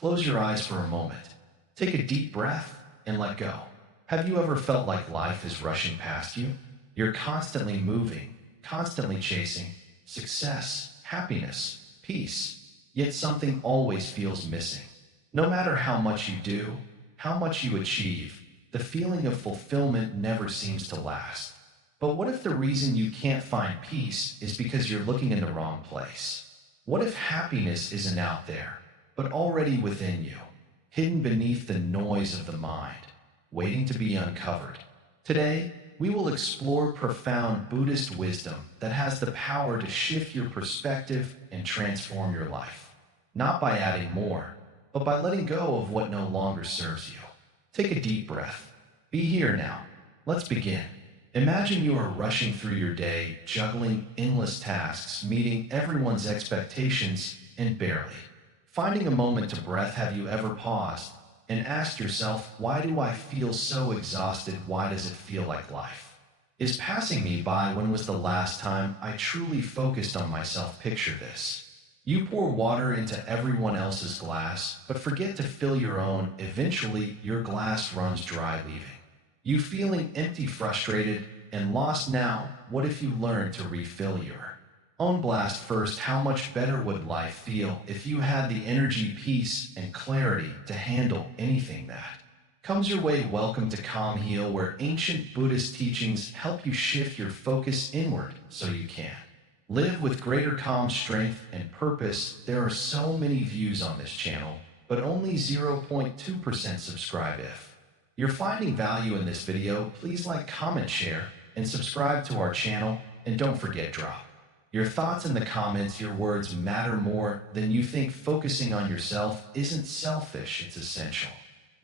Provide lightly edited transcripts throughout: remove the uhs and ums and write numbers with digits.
Close your eyes for a moment. Take a deep breath and let go. Have you ever felt like life is rushing past you? You're constantly moving, constantly chasing success, happiness, peace, yet something always feels missing. No matter how much you do, how much you achieve, the feeling of fulfillment never seems to last. But what if the reason you can't find peace is because you're looking in the wrong place? What if happiness isn't out there, but already within you, hidden beneath the noise of the mind, waiting to be uncovered? Today, we will explore profound Buddhist wisdom that has the power to shift your perspective and transform your life. Not by adding more, but by letting go of what no longer serves you. Take a deep breath. Be here now. Let's begin. Imagine you are rushing through your day, juggling endless tasks, meeting everyone's expectations, and barely finding a moment to breath. Have you ever paused and asked yourself, why do I feel so exhausted? Why does it feel like life is passing me by? When was the last time I truly focused on myself? Picture this. You pour water into everyone else's glass, but forget to fill your own. Eventually, your glass runs dry, leaving you feeling empty, frustrated, and lost. Now, what if you learned to refill your own glass first? How much better would life feel if you had the energy, peace, and clarity to handle anything that comes your way? Welcome to Calm Heal, where ancient Buddhist teachings help you shift your focus inward so you can live with greater calm, strength, and purpose. There are so many views on this channel, but only 0.2% subscribe. If you're finding value in this video, please like, comment, share, and subscribe to our channel. And don't forget, drop your thoughts in the comments. Your words matter more than you think. Focusing on yourself isn't selfish, it's essential.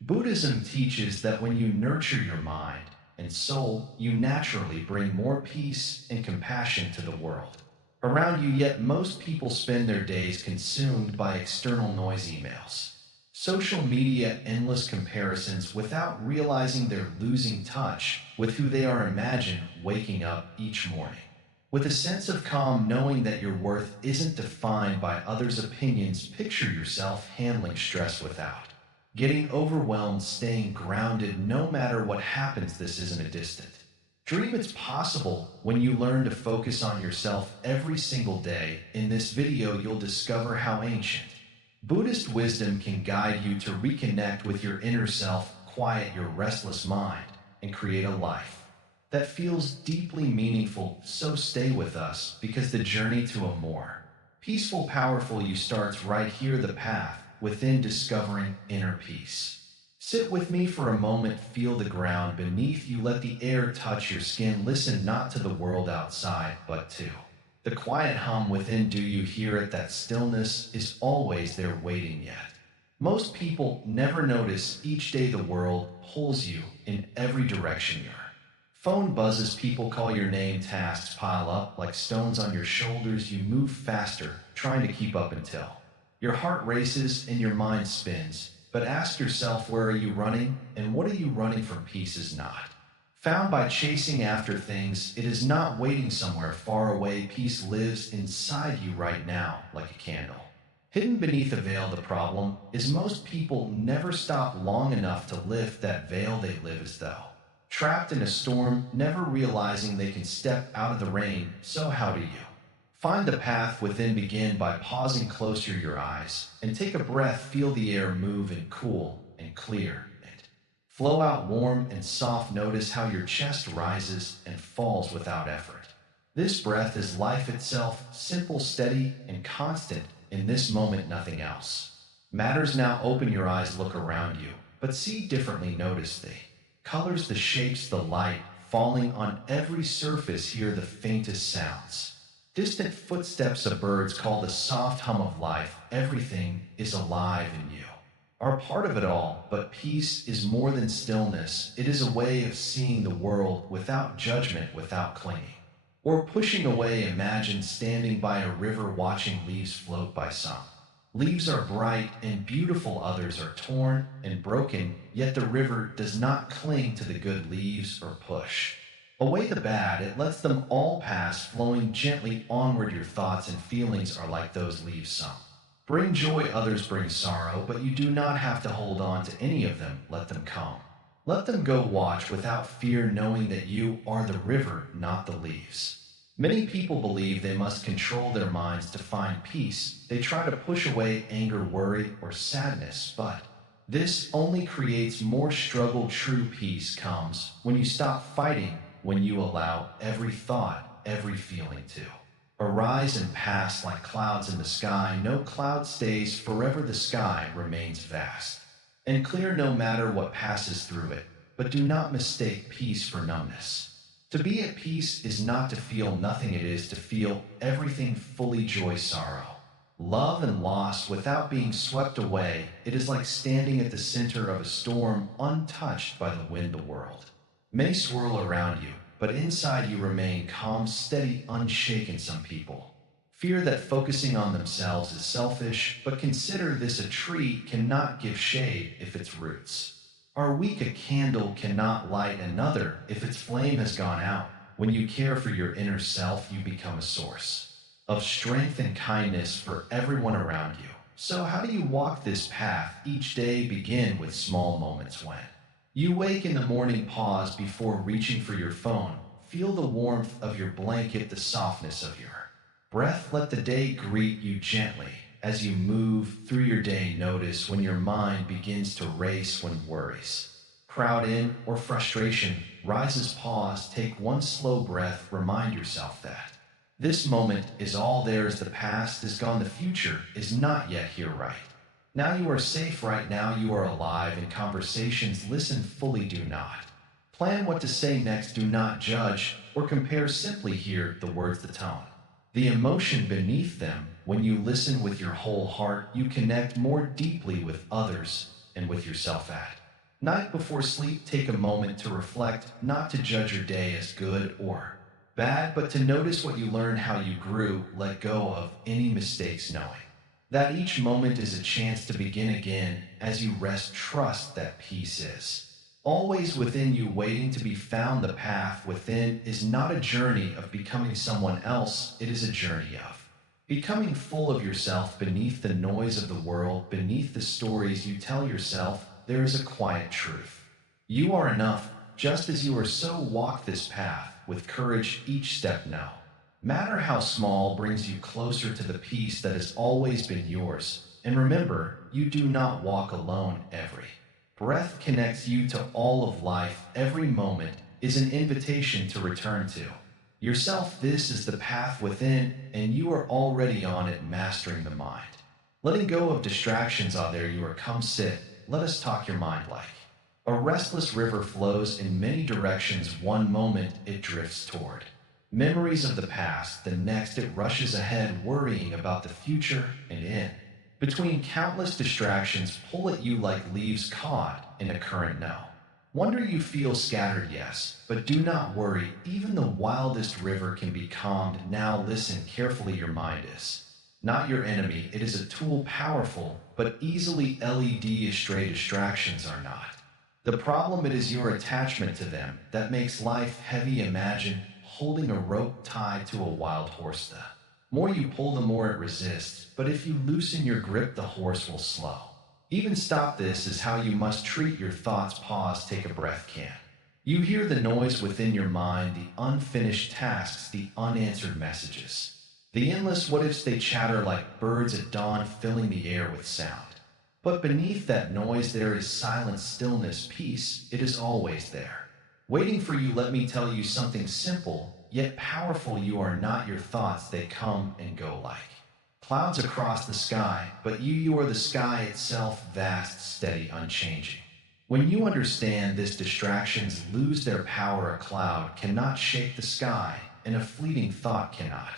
Buddhism teaches that when you nurture your mind and soul, you naturally bring more peace and compassion to the world around you. Yet most people spend their days consumed by external noise, emails, social media, endless comparisons, without realizing they're losing touch with who they are. Imagine waking up each morning with a sense of calm, knowing that your worth isn't defined by others' opinions. Picture yourself handling stress without getting overwhelmed, staying grounded no matter what happens. This isn't a distant dream. It's possible when you learn to focus on yourself every single day. In this video, you'll discover how ancient Buddhist wisdom can guide you to reconnect with your inner self, quiet your restless mind, and create a life that feels deeply meaningful. So stay with us, because the journey to a more peaceful, powerful you starts right here. The path within, discovering inner peace. Sit with me for a moment. Feel the ground beneath you. Let the air touch your skin. Listen not to the world outside, but to the quiet hum within. Do you hear it? That stillness is always there, waiting. Yet most people never notice. Each day the world pulls you in every direction. Your phone buzzes, people call your name, tasks pile up like stones on your shoulders. You move faster, trying to keep up, until your heart races and your mind spins. But ask yourself, where are you running, and what are you running from? Peace is not found by chasing after things. It is not waiting somewhere far away. Peace lives inside you right now, like a candle hidden beneath a veil. The problem is most people never stop long enough to lift that veil. They live as though trapped in a storm, never realizing they can step out of the rain. So how do you find the path within? Begin by pausing, close your eyes, and take a breath. Feel the air move and cool and clear and flow out warm and soft. Notice how your chest rises and falls without effort. This breath is life itself, simple, steady, and constant. In this moment, nothing else matters. Now open your eyes, look around you, but see differently. Notice the colors, the shapes, the light falling on every surface. Hear the faintest sounds, distant footsteps of birds. Call the soft hum of life. Everything is alive in you, are part of it all. But peace is more than stillness. It is a way of seeing the world without judgment, without clinging or pushing away. Imagine standing by a river, watching leaves float by. Some leaves are bright and beautiful, others are torn and broken, yet the river does not cling to the good leaves or push away the bad. It lets them all pass, flowing gently onward. Your thoughts and feelings are like those leaves. Some Bring joy, others bring sorrow, but you do not have to hold on to any of them. Let them come. Let them go, watch without fear, knowing that you are the river, not the leaves. Many people believe they must control their minds to find peace. They try to push away anger, worry, or sadness, but this only creates more struggle. True peace comes when you stop fighting, when you allow every thought, every feeling to arise and pass like clouds in the sky. No cloud stays forever, the sky remains vast and clear no matter what passes through it. But do not mistake peace for numbness. To be at peace is not to feel nothing, it is to feel everything fully: joy, sorrow, love, and loss without being swept away. It is like standing at the center of a storm, untouched by the wind. The world may swirl around you, but inside you remain calm, steady, unshaken. Some people fear that focusing on themselves is selfish, but consider this: a tree cannot give shade if its roots are weak. A candle cannot light another if its flame has gone out. When you care for your inner self, you become a source of strength and kindness for everyone around you. So how do you walk this path? Each day begin with small moments. When you wake in the morning, pause before reaching for your phone. Feel the warmth of your blanket, the softness of your breath. Let the day greet you gently. As you move through your day, notice when your mind begins to race, when worries crowd in or frustration rises. Pause, take one slow breath, remind yourself that this moment is all theirs. The past is gone, the future is not yet here. Right now you are safe, right now you are alive. In conversations, listen fully, do not plan what to say next, do not judge or compare, simply hear the words, the tone, the emotion beneath them. When you listen with your whole heart, you connect more deeply with others and with yourself. At night before sleep, take a moment to reflect, not to judge your day as good or bad, but to notice what you learned, how you grew. Let go of any mistakes, knowing that each moment is a chance to begin again. As you rest, trust that peace is always within you, waiting to be found. The path within is not a journey of becoming someone else, it is a journey of becoming full of yourself. Beneath the noise of the world, beneath the stories you tell yourself, there is a quiet truth. You are enough, just as you are. So walk this path with courage. Each step, no matter how small, brings you closer to the peace that has always been yours. And remember, you do not walk alone. Every breath connects you to all of life. Every moment is an invitation to return to yourself. This is the path within, and you are already on it, mastering the mind. Letting go of distractions. Ah, there you are. Come sit. Let us talk. Your mind, like a restless river, flows in many directions. One moment it drifts toward memories of the past, the next it rushes ahead, worrying about the future. And in between countless distractions, pull at you like leaves caught in a current. No wonder you feel scattered, yes, but do not worry. Even the wildest river can be calmed. Now listen carefully. Your mind is not your enemy. It is a tool, powerful but easily led astray. Distractions are not the problem. It is your attachment to them that makes life heavy. Imagine holding a rope tied to a wild horse. The more you pull, the more it resists. But if you loosen your grip, the horse will slow even stop. This is how you must treat your thoughts. Pause, take a breath. Can you hear the noise within your mind, the unfinished tasks, the unanswered messages, the endless what ifs? They chatter like birds at dawn, filling the air with sound. But beneath that noise there is silence, stillness, peace. It is always there, waiting for you. Let me tell you something simple yet powerful. You are not your thoughts. They come and go like clouds across the sky, but you are the sky itself, vast, steady, unchanging. When you understand this, distractions lose their power. A cloud cannot shake the sky, and a fleeting thought cannot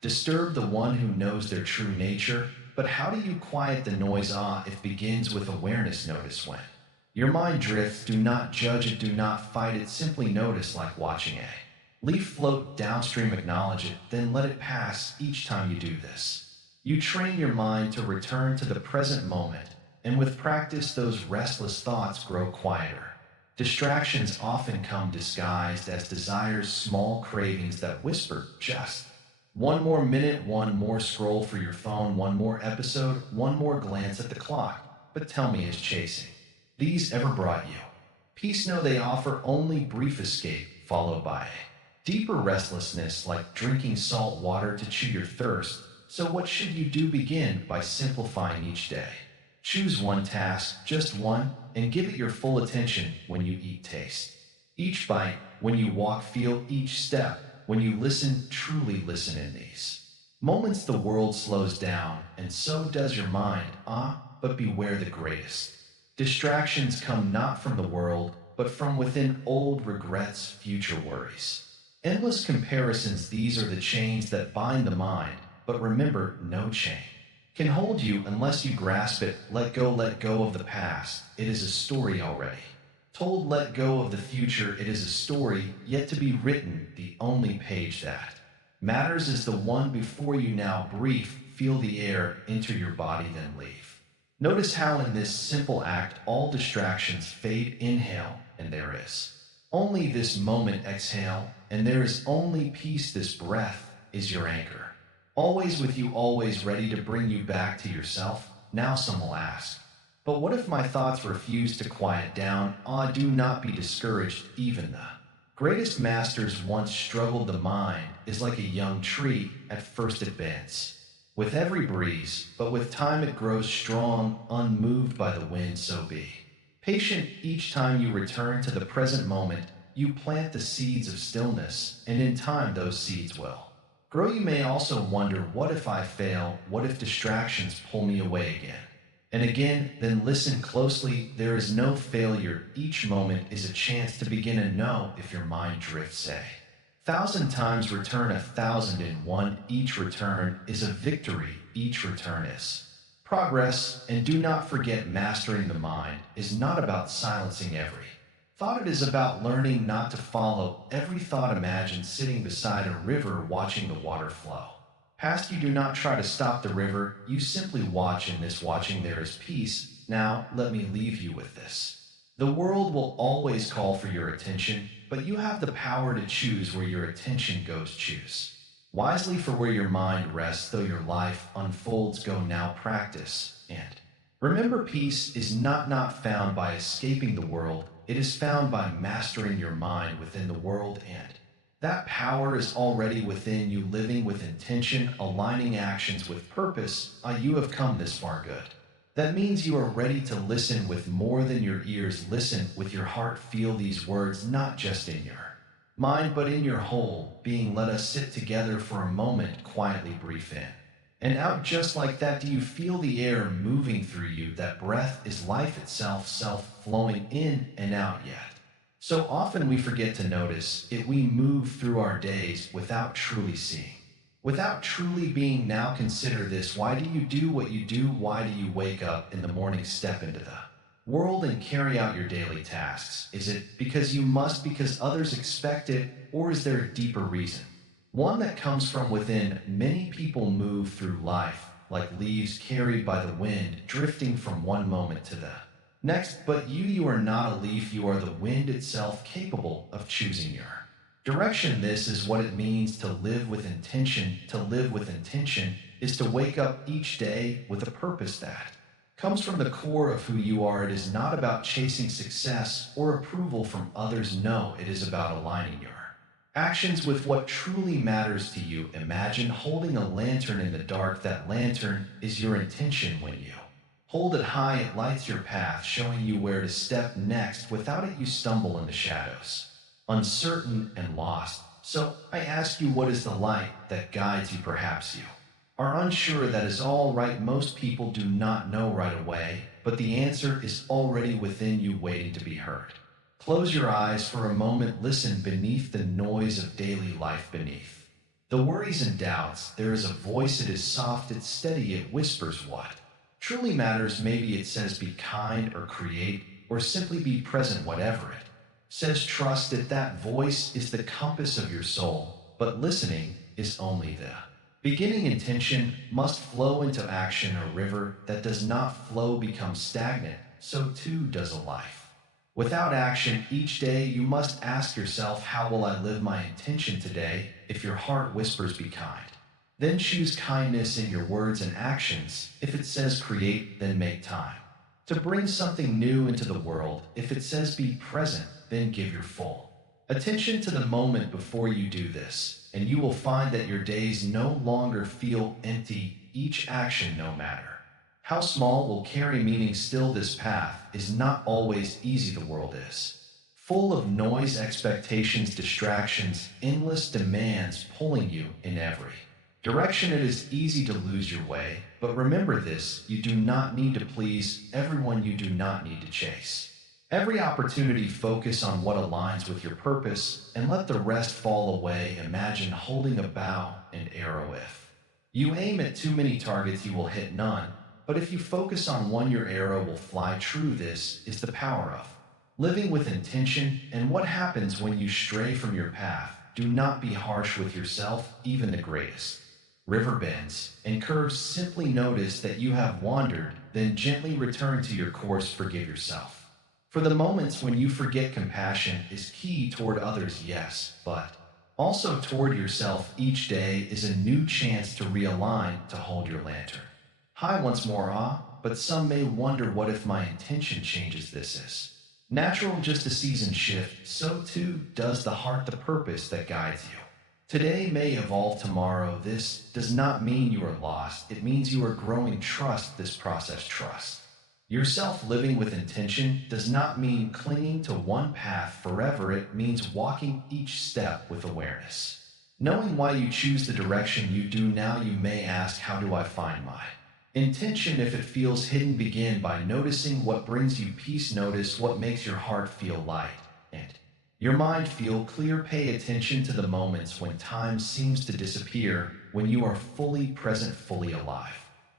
disturb the one who knows their true nature. But how do you quiet the noise? Ah, it begins with awareness. Notice when your mind drifts. Do not judge it, do not fight it. Simply notice, like watching a leaf float downstream. Acknowledge it, then let it pass. Each time you do this, you train your mind to return to the present moment, and with practice, those restless thoughts grow quieter. Distractions often come disguised as desires, small cravings that whisper, just One more minute, one more scroll for your phone, one more episode, one more glance at the clock. But tell me, is chasing these ever brought you peace? No, they offer only brief escape, followed by a deeper restlessness, like drinking salt water to chew your thirst. So what should you do? Begin by simplifying each day. Choose one task, just one, and give it your full attention. When you eat, taste each bite. When you walk, feel each step. When you listen, truly listen. In these moments, the world slows down, and so does your mind. But beware the greatest distractions come not from the world, but from within. Old regrets, future worries, endless comparisons. These are the chains that bind the mind. But remember, no chain can hold you unless you grasp it. Let go of the past. It is a story already told. Let go of the future. It is a story yet to be written. The only page that matters is the one before you. Now brief, feel the air enter your body, then leave. Notice how in this simple act all distractions fade. Inhale, and there is only this moment. Exhale, and there is only peace. This breath is your anchor, always with you, always ready to bring you back to yourself. Now some will ask, but what if my thoughts refuse to quiet down? Do not be discouraged. Even the greatest masters once struggled. The mind is like a young tree. At first it bends with every breeze, but with time it grows strong, unmoved by the wind. So be patient. Each time you return to the present moment, you plant the seeds of stillness, and in time those seeds will grow. You may also wonder, what if I fail? What if distractions pull me away again and again? Then listen closely. There is no failure. Each moment is a chance to begin. And know, if your mind drifts, say 1,000 times, return 1,001. Each return is a victory. Each return is progress. And do not forget, mastering the mind is not about silencing every thought. It is about learning not to follow every thought. Imagine sitting beside a river, watching the water flow past you. Do not try to stop the river. You simply watch. In this watching there is peace. Now let me leave you with this. The world will always call for your attention, but you have the power to choose where your attention goes. Choose wisely, for where your mind rests, though your life unfolds. Go now, practice, and remember, peace is not found by escaping the world. It is found by mastering your mind within the world, and that power is already within you. Living with intention, aligning actions with purpose. You have come this far. Good. That means you are ready to listen with more than your ears. Listen with your heart. Feel these words, not just in your mind, but in your whole being. Let us sit together for a moment, quietly brief in and out, just like that. Do you feel the air moving through you? That breath is life itself, self flowing in and out. Yet so often we forget to notice it. We move through our days without truly seeing, without truly being. Now consider this. Why do you do what you do? Why do you wake up in the morning, step into the world, and carry out your daily tasks? Is it because you must, because others expect it, or is there a deeper reason? One that comes from within. Many people move through life like leaves carried by the wind, drifting from one moment to the next. But you are not a leaf. You are the wind itself, capable of choosing your direction. This is what it means to live with intention. To live with intention is to wake up each day with a purpose that comes from the core of who you are. It is not about chasing success or approval from others. No, it is about aligning your actions with what truly matters to you. Imagine holding a lantern in the dark. That lantern is your intention. When you hold it high, it lights your path, showing you where to step next. Without it, you stumble in the shadows, uncertain and lost. So I ask you, what is the light that guides you? Perhaps you are unsure. That is all right. Most people do not know right away, but the answer is already within you, waiting to be heard. Close your eyes for a moment. Listen beneath the noise of daily life, beneath the worries and doubts. There is a voice. It is soft, it's steady. It whispers what truly matters. Maybe it says, be kind, or create, or simply be present. Whatever it says, trust it. That voice is the compass of your soul, but listening is only the beginning. Intention must flow into action. A river that does not flow becomes stagnant. So too does a life without action. Each day you must ask yourself, how will I live my intention today? If your heart whispers, be kind, Then choose kindness in your words and actions. If it says create, then make time. To bring something new into the world, if it says be present, then give your full attention to the moment before you do this, and you will find that your days no longer feel empty, each action no matter how small will carry meaning. Still, this path is not always easy. The world is full of noise, expectations, distractions, endless demands pulling you in every direction. It is easy to lose your way, but remember this: you do not need to please everyone, you do not need to chase every opportunity. Focus on what aligns with your purpose and let the rest fall away. Imagine holding a bow and arrow. If you aim at too many targets, you will hit none. But if you focus on one, your arrow will fly true. This is the power of living with intention. And what happens when you stray from your path? Do not be harsh with yourself. Even the greatest river bends and curves. Simply notice that you have wandered, then gently return to your course. Forgive yourself for the moments when you forget. Compassion is key toward others, yes, but also toward yourself. Each day is a new chance to realign, to hold your lantern high once more. But some may wonder, what if my intention changes? This is natural, just a season shift. So too does the heart, the purpose that guides you today may evolve tomorrow. This does not mean you are lost. It means you are growing. Trust this process. Trust yourself. Living with intention does not mean clinging to one path forever. It means walking each step with awareness, knowing why you choose the direction you do now. You may ask, how do I find my intention? If it feels hidden, begin by noticing what brings you peace. Notice what makes your heart feel light and your mind feel clear. Pay attention to the moments when time seems to disappear, when you are fully present, fully alive.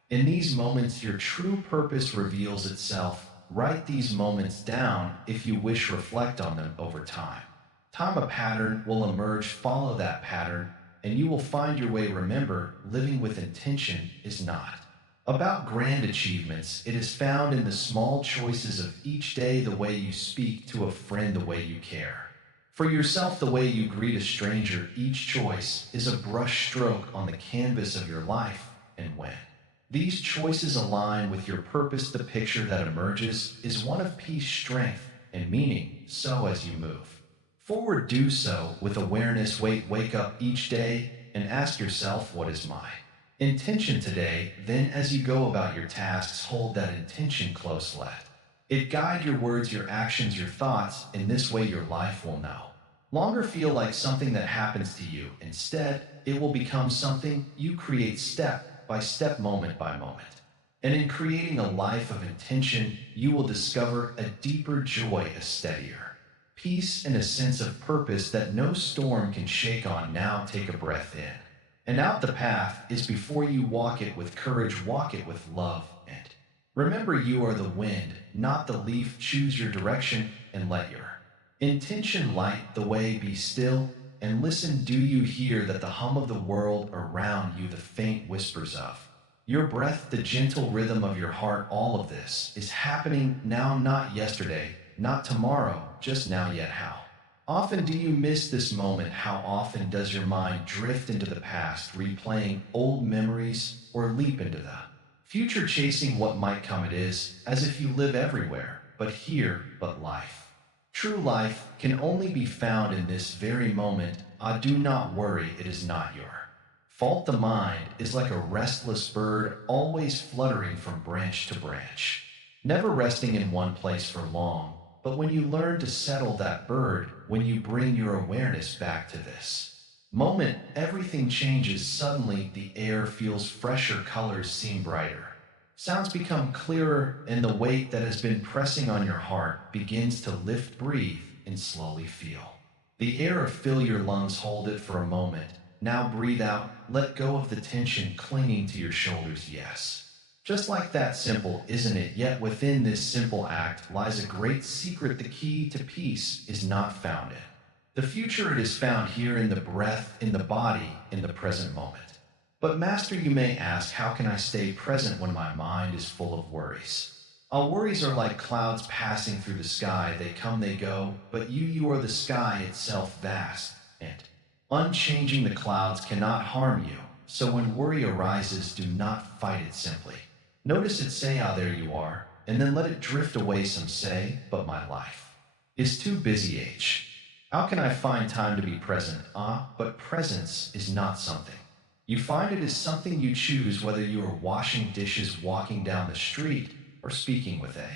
In these moments, your true purpose reveals itself. Write these moments down if you wish. Reflect on them over time. A pattern will emerge. Follow that pattern and you will find your way. Remember, living with intention is not about grand achievements. It is found in the small choices of each day. The way you speak to a friend, the way you care for yourself, the way you greet a stranger. Each choice is a brush stroke on the canvas of your life. And when these choices align with your purpose, the picture that emerges is one of peace, strength, and meaning. So as you move forward, do so with awareness. Wake up each day and ask yourself, what is my intention today? Then as you go about your tasks, hold that intention close. Let it guide your words, your actions, your thoughts. In this way, your life will no longer feel like something that happens to you. Instead, it will become something you create step by step, moment by moment. And in creating a life of intention, you will discover a deeper joy, a steadier peace, and a sense of purpose that no storm can shake on. Now take a breath in and out. The path is before you. Walk it with courage, walk it with love, and remember, you are the wind, not the leaf. Choose your direction and let your intention light the way. Be still and listen. Do you hear that? The hum of the world around you, the faint whispers of your breath, the gentle rhythm of your heart. All of this is happening now, not yesterday, not tomorrow, just now. Yet how often do you miss this moment? How often does your mind drift into the past, replaying old memories, or leap into the future, chasing what might come? It is as if you live everywhere but here. But life, true life, can only be found in this very moment. Do not worry, it is not your fault. The mind is like a restless bird, always fluttering from branch to branch, never resting in one place for long. But when you learn to settle that bird, when you bring your awareness back to this moment, everything changes. Suddenly, the air feels fresher, colors seem brighter, sounds become clearer, and the weight that has been pressing on your heart begins to lift. Breathe and slowly feel the air fill your lungs. Hold it for a moment. Now breathe out. Let go of the tension clinging to your shoulders. Yes. Just like that. Simple, isn't it? Yet within this simple act lies a great secret. The key to peace is not found in the future. It is found here, in the breath, in the body, in the present moment. But Master, you may ask, how can I stay present when my mind is full of worries? Our worries are like clouds passing through the sky. They come, they go, but you are the sky itself, vast and unchanging. The clouds cannot harm you. So when worry arises, do not fight it simply. Notice it, say, ah, there you are, and then let it drift away. Some say, but my life is too busy. How can I find time to be present? Ah, but presence is not something you find, it is something you choose, whether you are washing dishes, walking down the street, or speaking with a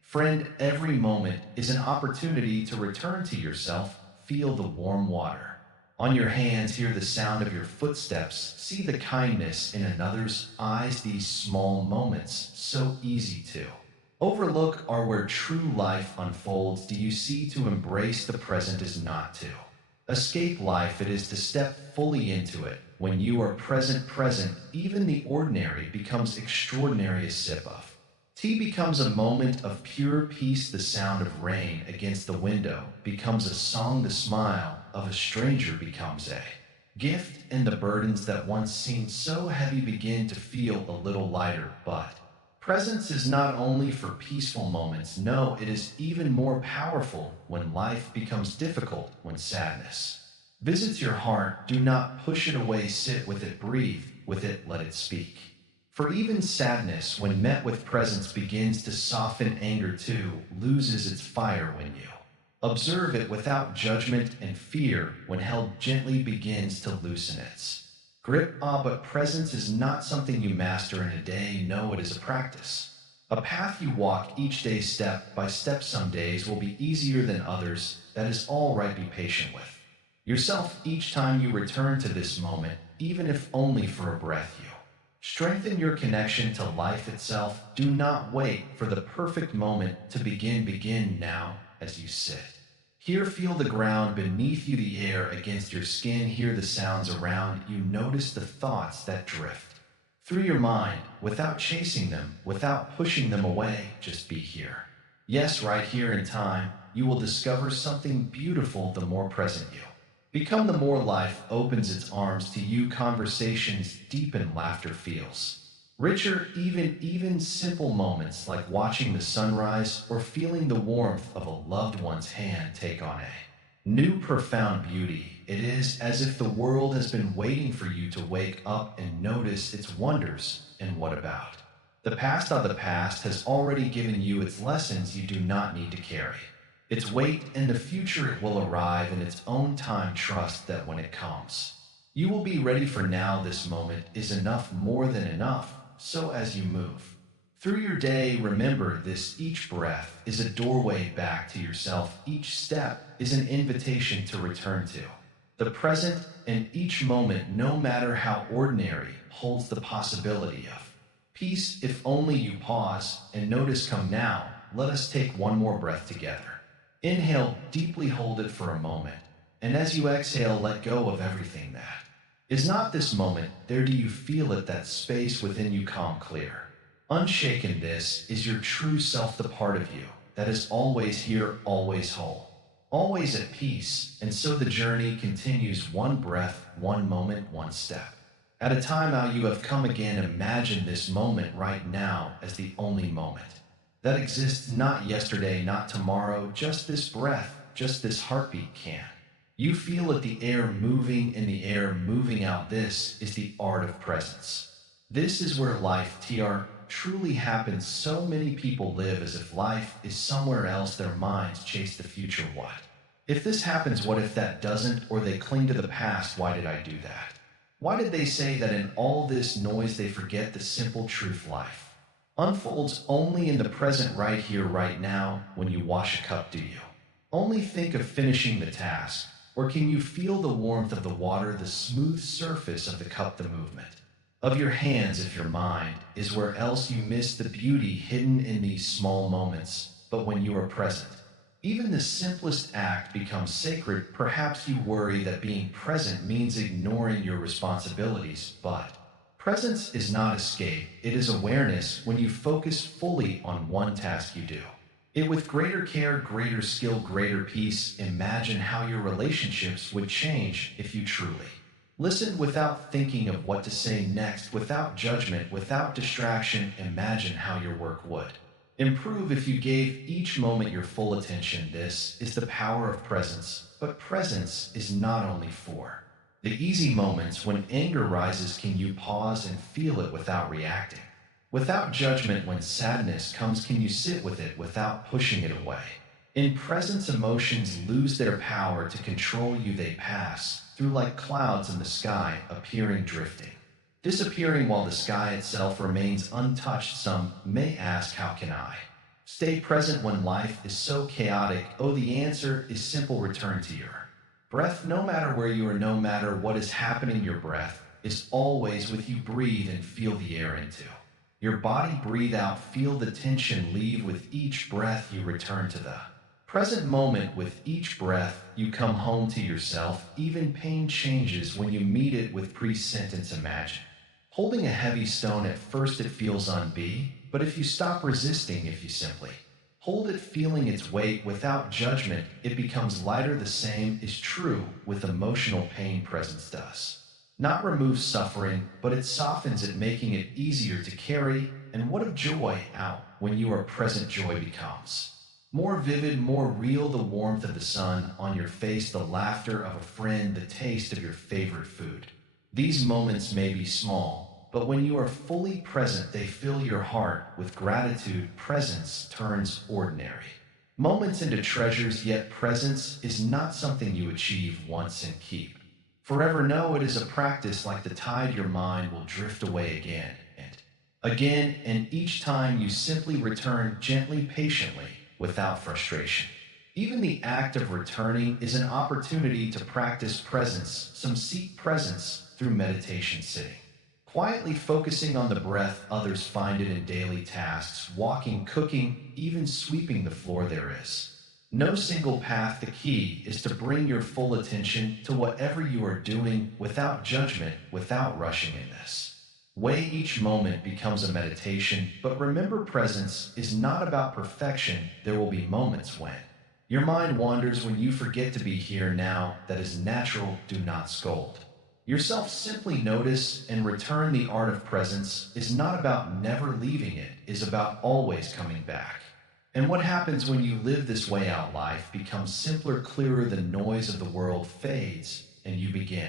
friend. Every moment is an opportunity to return to yourself. Feel the warm water on your hands, hear the sound of your footsteps, see the kindness in another's eyes. These small moments, so easy to overlook, are where true life unfolds. Do you see? To embrace the present is not to escape life, it is to step fully into it. When you are present, even the ordinary becomes extraordinary. A sip of tea becomes a moment of pure peace. The sound of rain against the window becomes a song. The smile of a stranger becomes a gift, and the burdens that once seemed so heavy begin to feel a little lighter. But presence is not only for peaceful moments, no, it is even more powerful when life becomes difficult, when sadness visits your heart. Do not push it away, sit with it, breathe with it, let it speak. For even sadness, when met with presence, begins to soften. Anger too loses its fire when you observe it without judgment, and fear, when held gently, begins to loosen its grip. Ah, but presence is not something you master in a day. No, it is a practice, a path you walk each day, step by step. Some days will be easier than others. That is all right. Be patient with yourself each time you return to this moment, even if only for a breath. You strengthen your connection to life itself. Do not wait for the perfect moment to begin. Begin now. As you sit here, feel the ground beneath you, the air against your skin. Hear the sounds around you. Notice the thoughts that drift through your mind, without chasing them, without pushing them away. Just be here. Yes, right here in time. You will discover something beautiful. The more present you become, the more life opens its arms to you. Conversations deepen, laughter feels richer. Even simple moments like watching the sunrise or feeling the warmth of a loved one's hand take on a new profound beauty. It is as if the world has been waiting for you to wake up and notice its wonders. And what about the past? The past has already given you its lessons. You do not need to carry its weight. In the future, it will arrive in its own time. Trust that when it comes, you will be ready. For now, this moment is enough, more than enough. So as you move through your day, remember this: each breath is a doorway back to yourself. Each step is an invitation to return to the present, and each moment, no matter how ordinary, holds the possibility of peace if only you pause and notice. Come now, let us take one more breath together. Inhale deeply, hold it for a moment, and as you exhale, let go of everything that is not this moment. There, do you feel it? That space within you, calm, clear, unshaken. This is your true self, the part of you that is always here, always whole, always at peace. And so the journey continues, one breath, one moment, one step at a time. Now you have come again. Imagine this moment right now as the only moment that exists, not yesterday, not tomorrow, just this breath, just this heartbeat. Can you feel it? The air moving in the air, moving out. This is the art of presence. This is where life truly happens. So many people live as if life is somewhere else. Their minds chase the future. What if this happens? What if that doesn't? Or they cling to the past. Why did I do that? Why did they say that? In all this noise, they forget the simple truth. Life unfolds only in the present, right here, right now. When you wash a cup, do you only think of finishing the task? Or can you feel the warmth of the water, the smooth surface of the cup, the movement of your hands? If your mind is where else, you miss the beauty hidden in these small moments. But when you are present, even the simplest act becomes sacred. Perhaps you worry that being present means ignoring your responsibilities, but presence is not escape, it is awareness. When you focus fully on one task, you do it with greater care, greater skill, greater peace. Imagine how your relationships would change if you truly listen without thinking of what to say next, without judgment, without distraction. Imagine how your work would improve if you gave each moment your full attention. This is the power of presence. But presence is not only for The easy moments when anger rises, can you pause and feel it without reacting? Without judgment, when sadness comes, can you sit with it without pushing it away? In presence, emotions lose their power to control you. They pass through like clouds in the sky, appearing, drifting, disappearing while the sky itself remains untouched. Some may ask, how can I stay present when life is so chaotic? Oh, the answer is simple: return to your breath. No matter where you are, no matter what is happening, your breath is always with you. Breathe and feel the air into your body. Breathe out, feel the tension leave. With each breath, you return to the present moment. With each breath, you come home to yourself. Even pain changes when you meet it with pre-sentence. Imagine holding a heavy stone. At first, it feels unbe, but if you stop resisting, if you simply hold it, feeling its weight without judgment, it becomes lighter. The same is true with emotional pain. Presence does not remove suffering, but it softens it, making it easier to carry. And what of joy? Out when you are present, joy becomes more vivid, more real. The warmth of the sun on your face, the laughter of a friend, the taste of your favorite food. These moments may be small, but when you are fully present, they fill your heart with gratitude. Presence turns ordinary moments into treasures. Yet presence is not something you achieve once and keep forever. No, it is a practice. Like the tide, your mind will drift away again and again, and each time you simply return gently, patiently, without frustration. Even the act of returning is an opportunity to practice presence. Some seek presence through meditation, sitting quietly, focusing on the breath. Others find it in daily tasks, walking, cooking, even sweeping the floor. There is no single path. The key is to bring your full attention to whatever you are doing, without judgment, without rushing. In this way, each moment becomes a meditation. But remember, presence is not about perfection. There will be moments when your mind wanders, when you forget to be here now. That is natural. Do not scold yourself. Simply notice and return. The art of presence is not about never leaving, it is about always coming back. And what happens when you live this way out? Life becomes simpler, clearer. The noise of the world fades, and you begin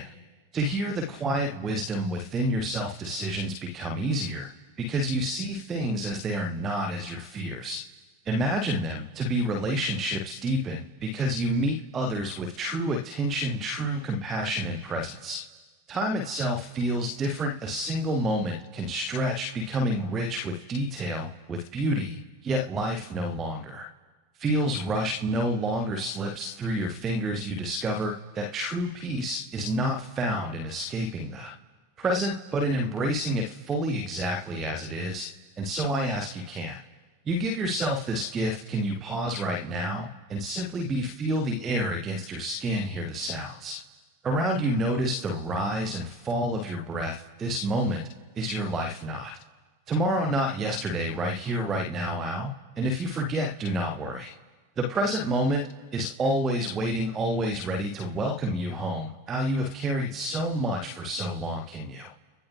to hear the quiet wisdom within yourself. Decisions become easier because you see things as they are, not as your fears imagine them to be. Relationships deepen because you meet others with true attention, true compassion, and presence. Time itself feels different. A single moment can stretch, becoming rich with detail, with beauty. Yet life no longer feels rushed, no longer slips through your fingers. You discover that true peace is not found in escaping the present, but in embracing it fully, exactly as it is. And so I ask you, can you give yourself this gift? Can you pause right now and simply be? Feel the air against your skin, hear the sounds around you, notice the rise and fall of your breath. This moment is your life, not tomorrow, not yesterday, right here, right now. Ow. And if you forget, do not worry. The present moment is always waiting, always ready to welcome you home. Ow, you have carried so much for so long. Can you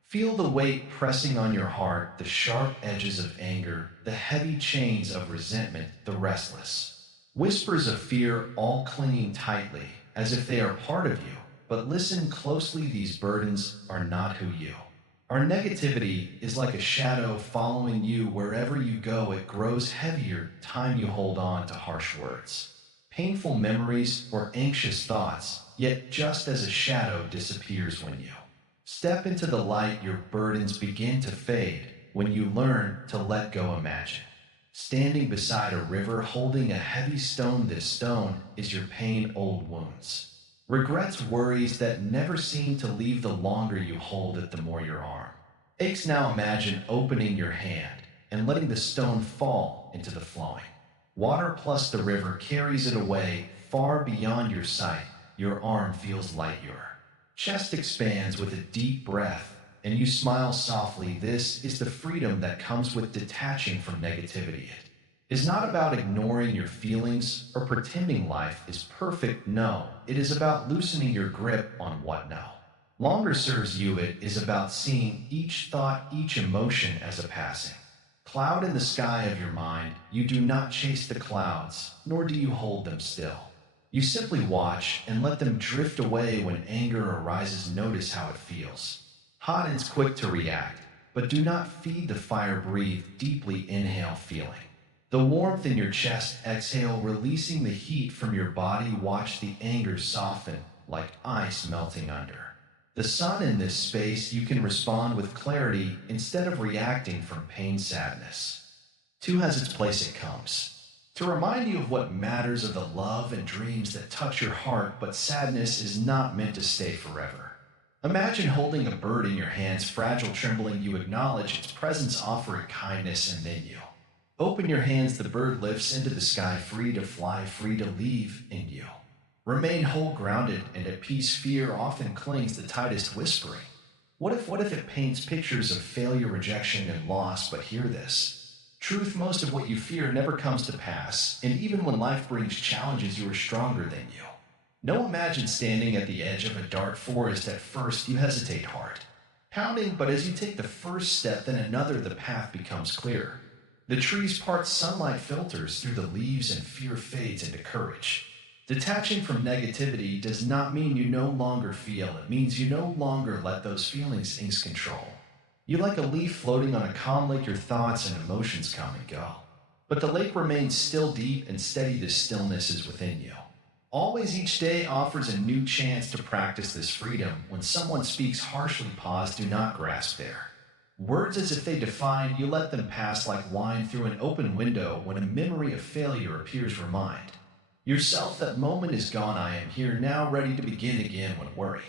feel the weight pressing on your heart, the sharp edges of anger, the heavy chains of resentment, the restless whispers of fear, all clinging tightly as if they are part of you? But listen closely, these burdens are not who you are. Negativity is like a shadow following you wherever you go. It grows heavier time you hold on to harsh words, painful memories, or anxious thoughts. Yet just as a shadow disappears when you step into the light, your burdens begin to fade. When you learn to let go, imagine standing beside a river, holding a heavy stone. This stone is your pain, old wounds, regrets, worries that never seem to leave. The longer you hold it, the more your arm aches. Now imagine opening your hand and letting the stone fall into the flowing water, plus the river carries it away far beyond your sight. Your arm feels light, your chest expands with a deep breath, and you smile softly. This is the freedom that comes with detaching from negativity. It is not about ignoring your feelings or pretending life is perfect. No, it is about loosening your grip on what no longer serves you. It is about seeing each thought, each emotion as a passing cloud in the sky of your mind. You do not chase the clouds, nor do you hold them still. You simply watch and let them drift away when anger arises. Notice how it feels. Hot and quick to react, but do not feed the fire. Breathe deeply, inhale, feeling the warmth in your chest, exhale, releasing the heat from your body. Watch the anger soften like ice melting under the sun. In this space, you can respond with clarity instead of reacting from pain, sadness. Two has its place, it comes to remind you of what matters, of the love and dreams that touch your heart, but sadness is not meant to stay forever. Imagine holding a bird in your hands, fragile, trembling. You acknowledge its presence, offer it kindness, and then you open your hands. The bird lifts into the sky, free to fly, free to leave in you. Remain whole, grounded, and at peace. Fear often clings the tightest, whispering, What if it paints pictures of failure, rejection, and loss? But hear this. Truth, most of what you fear never comes to pass, and even when life brings challenges, you are stronger than you. Now imagine standing at the edge of a dark forest. At first, you hesitate, heart pounding, but as you take the first step, then another, the path becomes clearer. The trees part, sunlight filters through the leaves, and fear fades into courage. Detaching from negativity does not mean you no longer feel. It means you no longer let those feelings control. You like a leaf floating on a calm lake. Your thoughts and emotions come and go, but the lake remains still, deep and steady. The stillness is within you. Always, each day offers a new chance to practice this freedom. When someone speaks harshly, pause. Do not grasp their words as if they define you. Let them pass like wine through an open window. When a memory of failure appears, remind yourself that moment is gone. I am here now, ready to begin again. When worry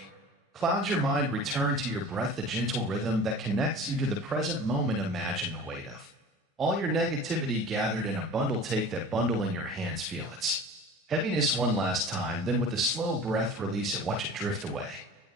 clouds your mind, return to your breath, the gentle rhythm that connects you to the present moment. Imagine the weight of all your negativity gathered in a bundle. Take that bundle in your hands, feel its heaviness one last time, then with a slow breath, release it. Watch it drift away,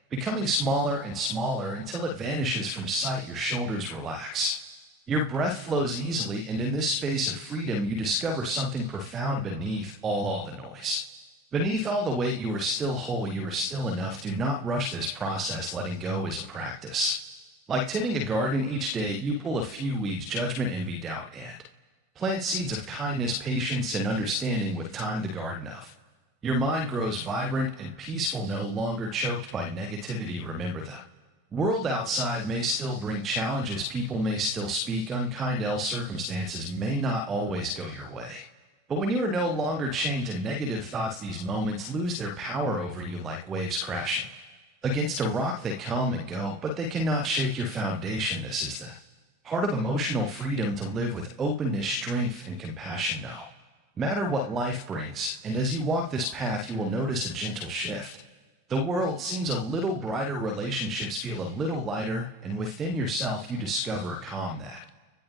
becoming smaller and smaller until it vanishes from sight. Your shoulders relax. Your breath flows easily, and in this space of freedom, you discover something profound. Beneath all the noise, beneath all the weight, you are still whole. You are still enough. Do not rush this process. Letting go is a practice. Like tending a garden, each day you pull a few weeds, judgment, envy, doubt, and plant seeds of kindness, patience, and understanding. With time, the garden of your mind grows vibrant and peaceful, no longer choked by negativity. Remember, the world outside may still bring challenges. People may still speak unkind, else circumstances may not always go your way. But when you are no longer chained to negative thoughts, these moments lose their power over you. Like waves crashing against a rock, they come and go, but they cannot shake your foundation. This is the heart of emotional freedom, to live with openness, strength, and compassion. No matter what life brings, and as you walk this path, you will notice a gentle shift. The world seems a little brighter, relationships feel a little lighter, and within yourself you discover a calm that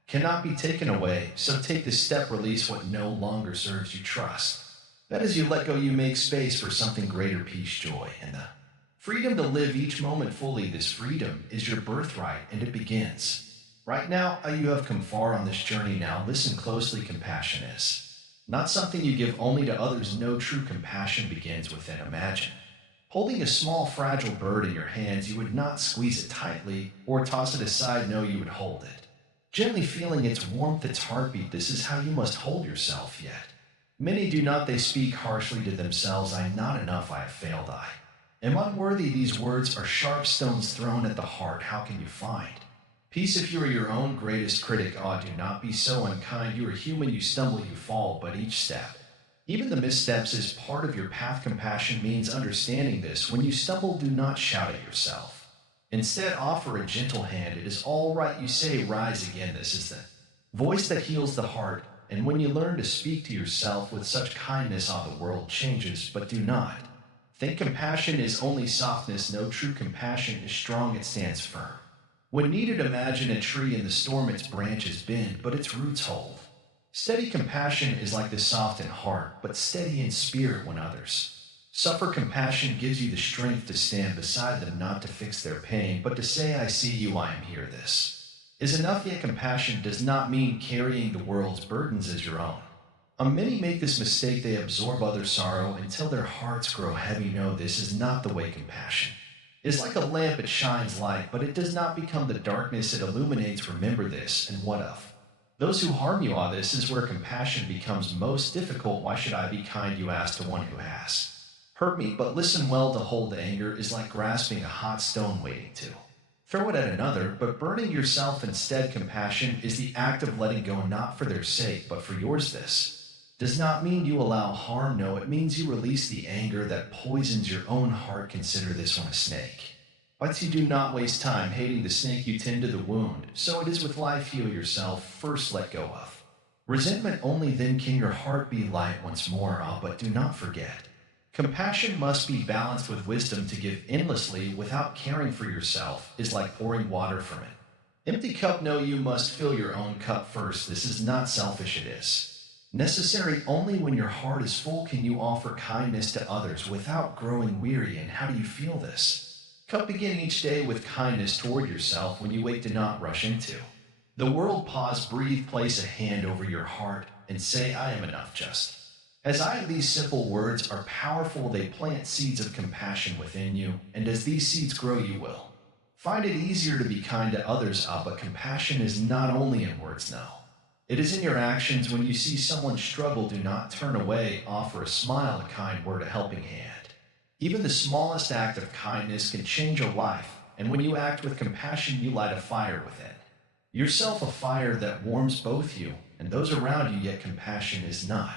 cannot be taken away. So take this step, release what no longer serves you. Trust that as you let go, you make space for something greater, peace, joy, and the freedom to live each moment fully. This freedom is your birthright, and it begins right now. You have come far on this journey now. Listen closely. Compassion is not something you give only to others. No, true compassion begins within. Imagine holding a small, fragile bird in your hands. You would not squeeze it tightly or toss it aside. No, you would hold it gently, feeling its warmth, its heartbeat. This is how you must hold yourself. Yet many do not. They speak harshly to themselves. I am not enough. I have failed. I am unworthy. These words are sharp stones thrown at the heart. How can you find peace if you are your own greatest critic? Oh, do not be so unkind. You are human. You stumble, you fall, but each step, even the missteps, is part of your path. Compassion means understanding this. When you stumble, do not shout at yourself. Instead, offer a gentle hand. It is all right, you say, rise again. This is the voice that heals the heart. And when you learn to speak to yourself with such kindness, all the world changes. But do not think compassion is only softness. No, true compassion is strong. It stands firm. When needed, imagine a tree in the storm. Its branches bend, but its roots hold. Steady compassion is like the soft in heart, but steady in spirit. When others suffer, compassion gives you the strength to stand beside them, not to fix their pain, but to say, I see you, I am here. This is enough. Yet compassion does not mean carrying the world's burdens as your own. Many make this mistake. They absorb others' sorrow until their hearts grow heavy. No, this is not the way. Compassion is like a lamp. It shines light, but it does not become the darkness it illuminates. Remember this. And what of Those who harm you are this is where compassion becomes most difficult. Why should I be kind, you ask, to one who has hurt me? But listen well, to hold anger is like grasping a hot stone waiting to throw it at another, but burning yourself instead. Compassion is the act of letting go, not for their sake, but for yours. This does not mean you allow harm. No, it means you release the anger that poisons your own heart. Consider this one a snake. But you do not waste time hating the snake, you tend to the wound. So it is with life. Heal yourself first, let go of resentment, only then can your heart be light once more. But do not forget, compassion must be balanced with wisdom. To give endlessly without caring for yourself is like pouring water from an empty cup. No, you must fill your own cup first. This is not selfish, it is necessary. Only when your heart is full can you offer kindness to others without growing weary. And how do you feel this cup? Begin each day with kindness toward yourself. When you wake, do not rush into the world. Pause, breathe, place a hand over your heart and say, I am enough. Just as I. These simple words are powerful. They plant seeds of compassion within you, and as these seeds grow, you will find it easier to be kind to others. But compassion is not only in words, no, it is in your actions. When you see someone struggle, do not turn away. Offer a smile, a kind word, a helping hand. Even the smallest act of kindness can change a life, and when you act with compassion, you light a fire within yourself, a fire that warms both you and those around you. Yet compassion is not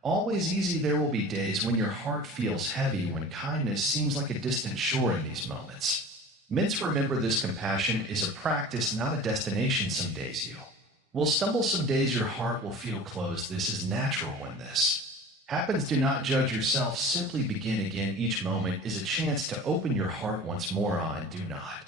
always easy. There will be days when your heart feels heavy, when kindness seems like a distant shore. In these moments, remember this: compassion is a practice, not a destination. Some days you will stumble, some days your heart will feel closed. This is natural. When this happens, do not judge yourself, simply begin again. Each moment is a chance to open your heart once more. And do not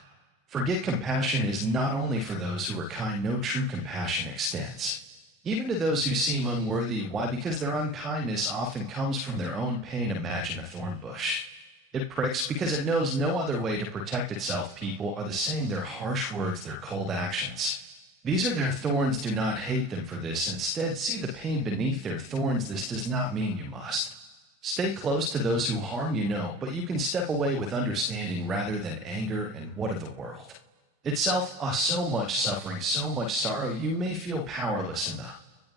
forget, compassion is not only for those who are kind. No, true compassion extends even to those who seem unworthy. Why? Because their unkindness often comes from their own pain. Imagine a thorn bush. It pricks because it knows no other way to protect itself. People are the same. Their harsh words, their cold actions, these are their thorns. Do not hate them for this. Instead, see the pain beneath their thorns. This does not mean you must stay close to those who harm you, no, but you can step away with understanding rather than anger. And what of the world itself? So much suffering, so much sorrow. You may feel powerless in the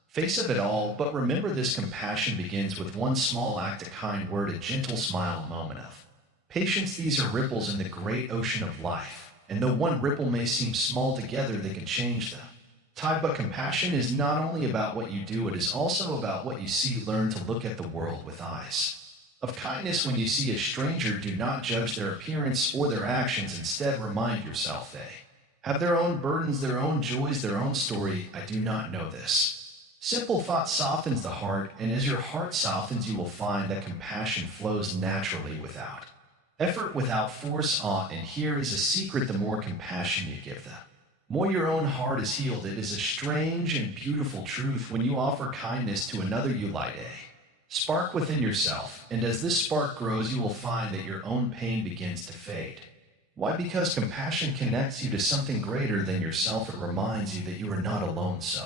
face of it all, but remember this: compassion begins with one small act, a kind word, a gentle smile, a moment of patience. These are ripples in the great ocean of life, and though one ripple may seem small, together they can change the tide. But compassion is not only about what you do, it is also about what you see. Learn to look at the world with eyes of kindness. When you see a stranger, do not judge their appearance or their actions. Instead, remind yourself they have their own burdens, their own joys, their own story. I do not know this simple thought softens the heart, and as your heart softens, you will find that compassion flows naturally, without effort, without force. And here is a secret: the more compassion you give, the more your own heart is healed. It is a strange and beautiful truth. When you offer kindness to another, you light a spark within yourself, and as this spark grows, you will find that your own pain begins to fade. Why? Because compassion connects you to something greater than yourself. It reminds you that you are not alone. So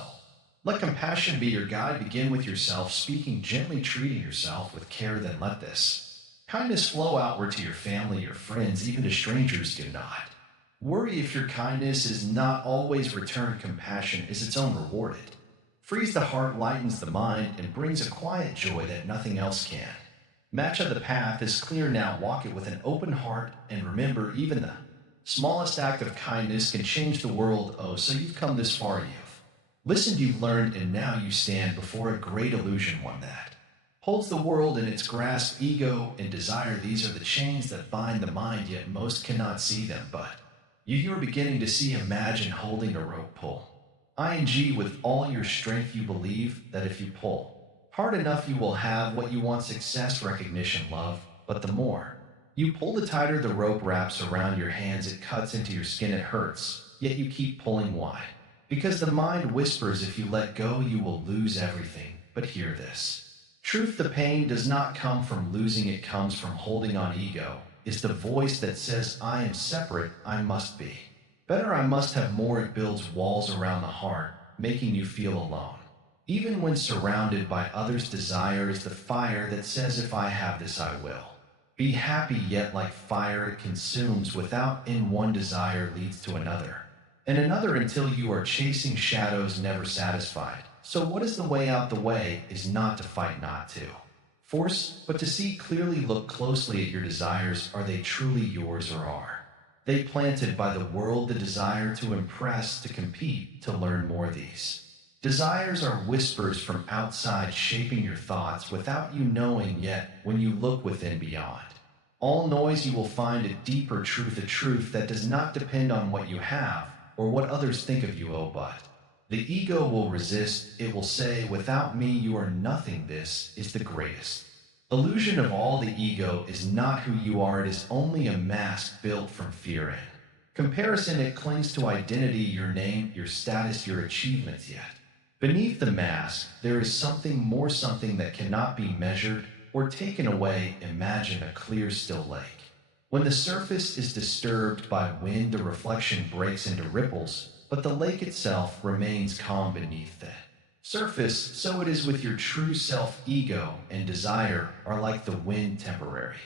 let compassion be your guide. Begin with yourself, speaking gently, treating yourself with care. Then let this kindness flow outward to your family, your friends, even to strangers. Do not worry if your kindness is not always returned. Compassion is its own reward. It frees the heart, lightens the mind, and brings a quiet joy that nothing else can match. The path is clear now. Walk it with an open heart, and remember, even the smallest act of kindness can change the world. So you've come this far. You've listened, you've learned, and now you stand before a great illusion, one that holds the world in its grasp. Ego and desire, these are the chains that bind the mind, yet most cannot see them. But you are beginning to see. Imagine holding a rope. Pull with all your strength. You believe that if you pull hard enough, you will have what you want: success, recognition, love. But the more you pull, the tighter the rope wraps around your hands. It cuts into your skin, it hurts, yet you keep pulling. Why? Because the mind whispers, if you let go, you will lose everything. But hear this truth: the pain does not come from losing, it comes from holding on. Ego is the voice that says, I am separate, I must be better, I must have more. It builds walls around the heart, making you feel alone. Even when surrounded by others, desire is the fire that says, if I have this, I will be happy. Yet like fire, it consumes without end. One desire leads to another, and another until you are chasing shadows never satisfied. So what is the way out? The way is not to fight, not to force, but to see clearly. Look closely at your desires. Are they truly yours, or are they planted by the world? The desire to impress, to compete, to learn more. These desires are whispers from outside shaping your thoughts without you knowing. Yet when you look within beyond all noise, you will find a deeper truth, a truth that does not depend on what you have or what others think of you. Oh, but the ego will resist. It will say, without me, you are nothing. This is the greatest illusion of all. The ego is not who you are. It is only a mask built from fear and comparison. It clings to identity, your name, your status, your achievements. Yet beneath the mask, there is something more, something that cannot be measured or taken away. Imagine a clear, still lake. When the surface is disturbed by wind, the reflection breaks into ripples, but the lake itself remains calm beneath the surface. So it is with your true self. Ego and desire are like the wind, temporary,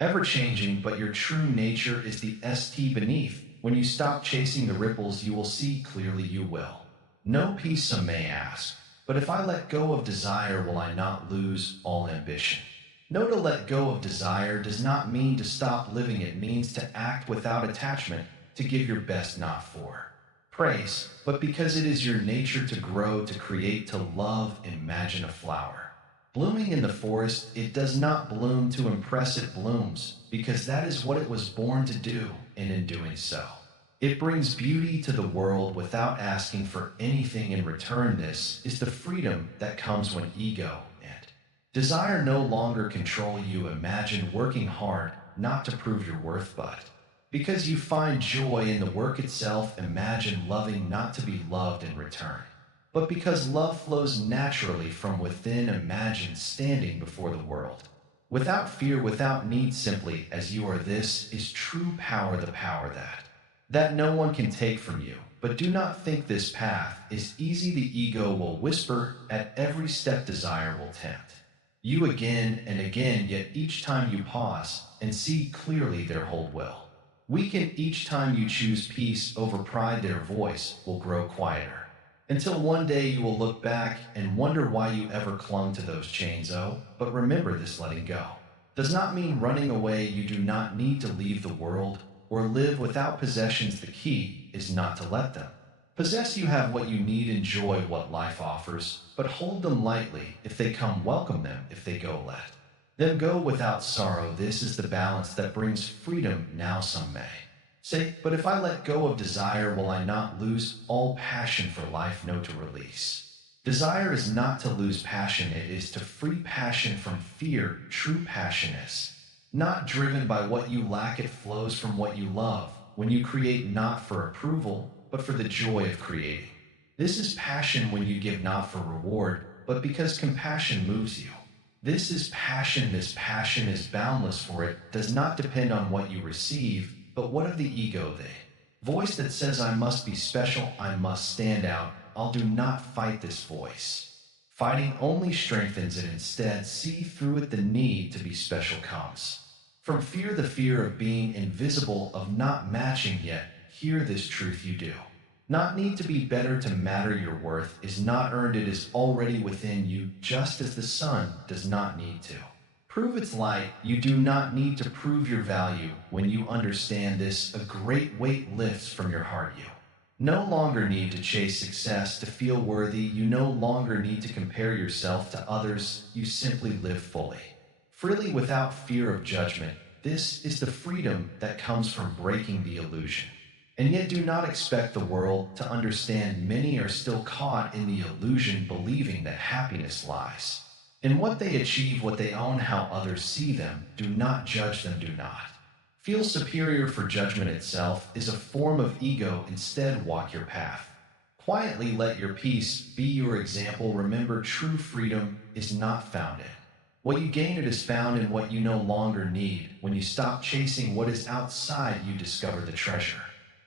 ever changing, but your true nature is the st beneath. When you stop chasing the ripples, you will see clearly. You will know peace. Some may ask, but if I let go of desire, will I not lose all ambition? No, to let go of desire does not mean to stop living. It means to act without attachment, to give your best, not for praise, but because it is your nature to grow, to create, to love. Imagine a flower blooming in the forest. It does not bloom to impress. It blooms because that is what it was born to do, and in doing so, it brings beauty to the world without asking for anything in return. This is the freedom that comes when ego and desire no longer control you. Imagine working hard, not to prove your worth, but because you find joy in the work itself. Imagine loving, not to be loved in return, but because love flows naturally from within. Imagine standing before the world without fear, without need, simply as you are. This is true power, the power that no one can take from you. But do not think this path is easy. The ego will whisper at every step. Desire will tempt you again and again, yet each time you pause and see clearly, their hold will weaken. Each time you choose peace over pride, their voice will grow quieter, until one day you will look back and wonder why you ever clung to those chains. Oh, but remember this: letting go does not mean running away. You do not need to leave the world or live without possessions. The key is not to let them possess you. Have what you need, enjoy what life offers, but hold them lightly. If they come, welcome them. If they go, let them go without sorrow. This is the balance that brings freedom. Now some may say, but if I let go of desire, will I not lose all passion for life? No, to release desire is not to lose passion. It is to free passion from fear. True passion is not driven by what you lack. It flows from what you love. When you create, not for approval, but for the joy of creating. This is passion. When you give, not for reward, but because compassion moves you. This is passion. This passion is boundless, for it does not depend on what you receive, but what of the ego, the voice that says, I must be special, I must stand out. I'll do not fight this voice. Fighting only strengthens it. Instead, see through it. The need to be special comes from fear, the fear of being invisible, of not matching. Yet hear this truth: you do not need to be better to matter. Your worth is not earned. It is already within you, just as the sun does not need to prove its light. You do not need to prove your value. When you understand this, a great weight lifts from your heart. You no longer need to chase success to feel worthy. You no longer need to compare yourself to others. You simply live fully, freely, without fear of judgment. This is the freedom that comes from breaking the illusion. And yet do not expect the world to understand. Many are still caught in the illusion, believing that happiness lies in what they achieve, what they own, how others see them. Do not judge them. Do not feel superior, for judgment itself is a form of ego. Instead, walk your path quietly. Let your peace be your example. Remember, true freedom is not found in what you gain. It is found in what you no longer need. When you stop chasing what is outside, you discover the treasure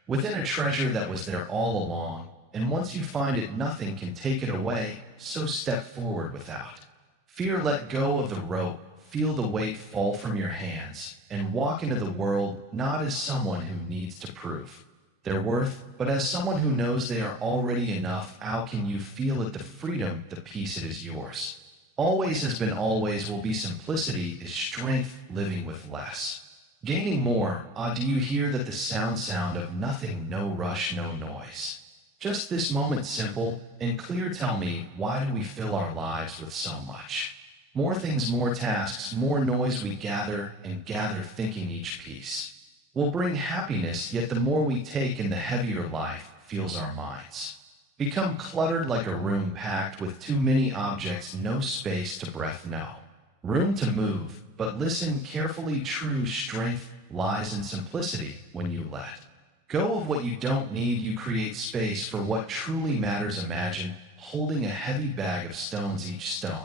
within, a treasure that was there all along. And once you find it, nothing can take it away. So step forward without fear. Let go of the rope. Feel the weight fall from your hands and walk into the world, not as someone who needs to prove their worth, but as someone who knows they are already enough, how can you feel it the freedom, the peace it is yours? Always has been, always will be. Simplicity is strength living with less. Gaining more, do you hear that the sound of nothing, no rush, no noise? Just this moment simple and clear. Tell me, why do we fill our lives with so much? More things, more tasks, more noise. We gather and gather, thinking each piece will bring happiness, yet the more we take and the heavier life feels our minds. Become cluttered like a room packed with too many objects, no space to breath, no room to move. But listen carefully, true strength lies in simplicity. When you let go of what you don't need, you create space for what truly matters. Imagine holding a heavy bag of stones, each stone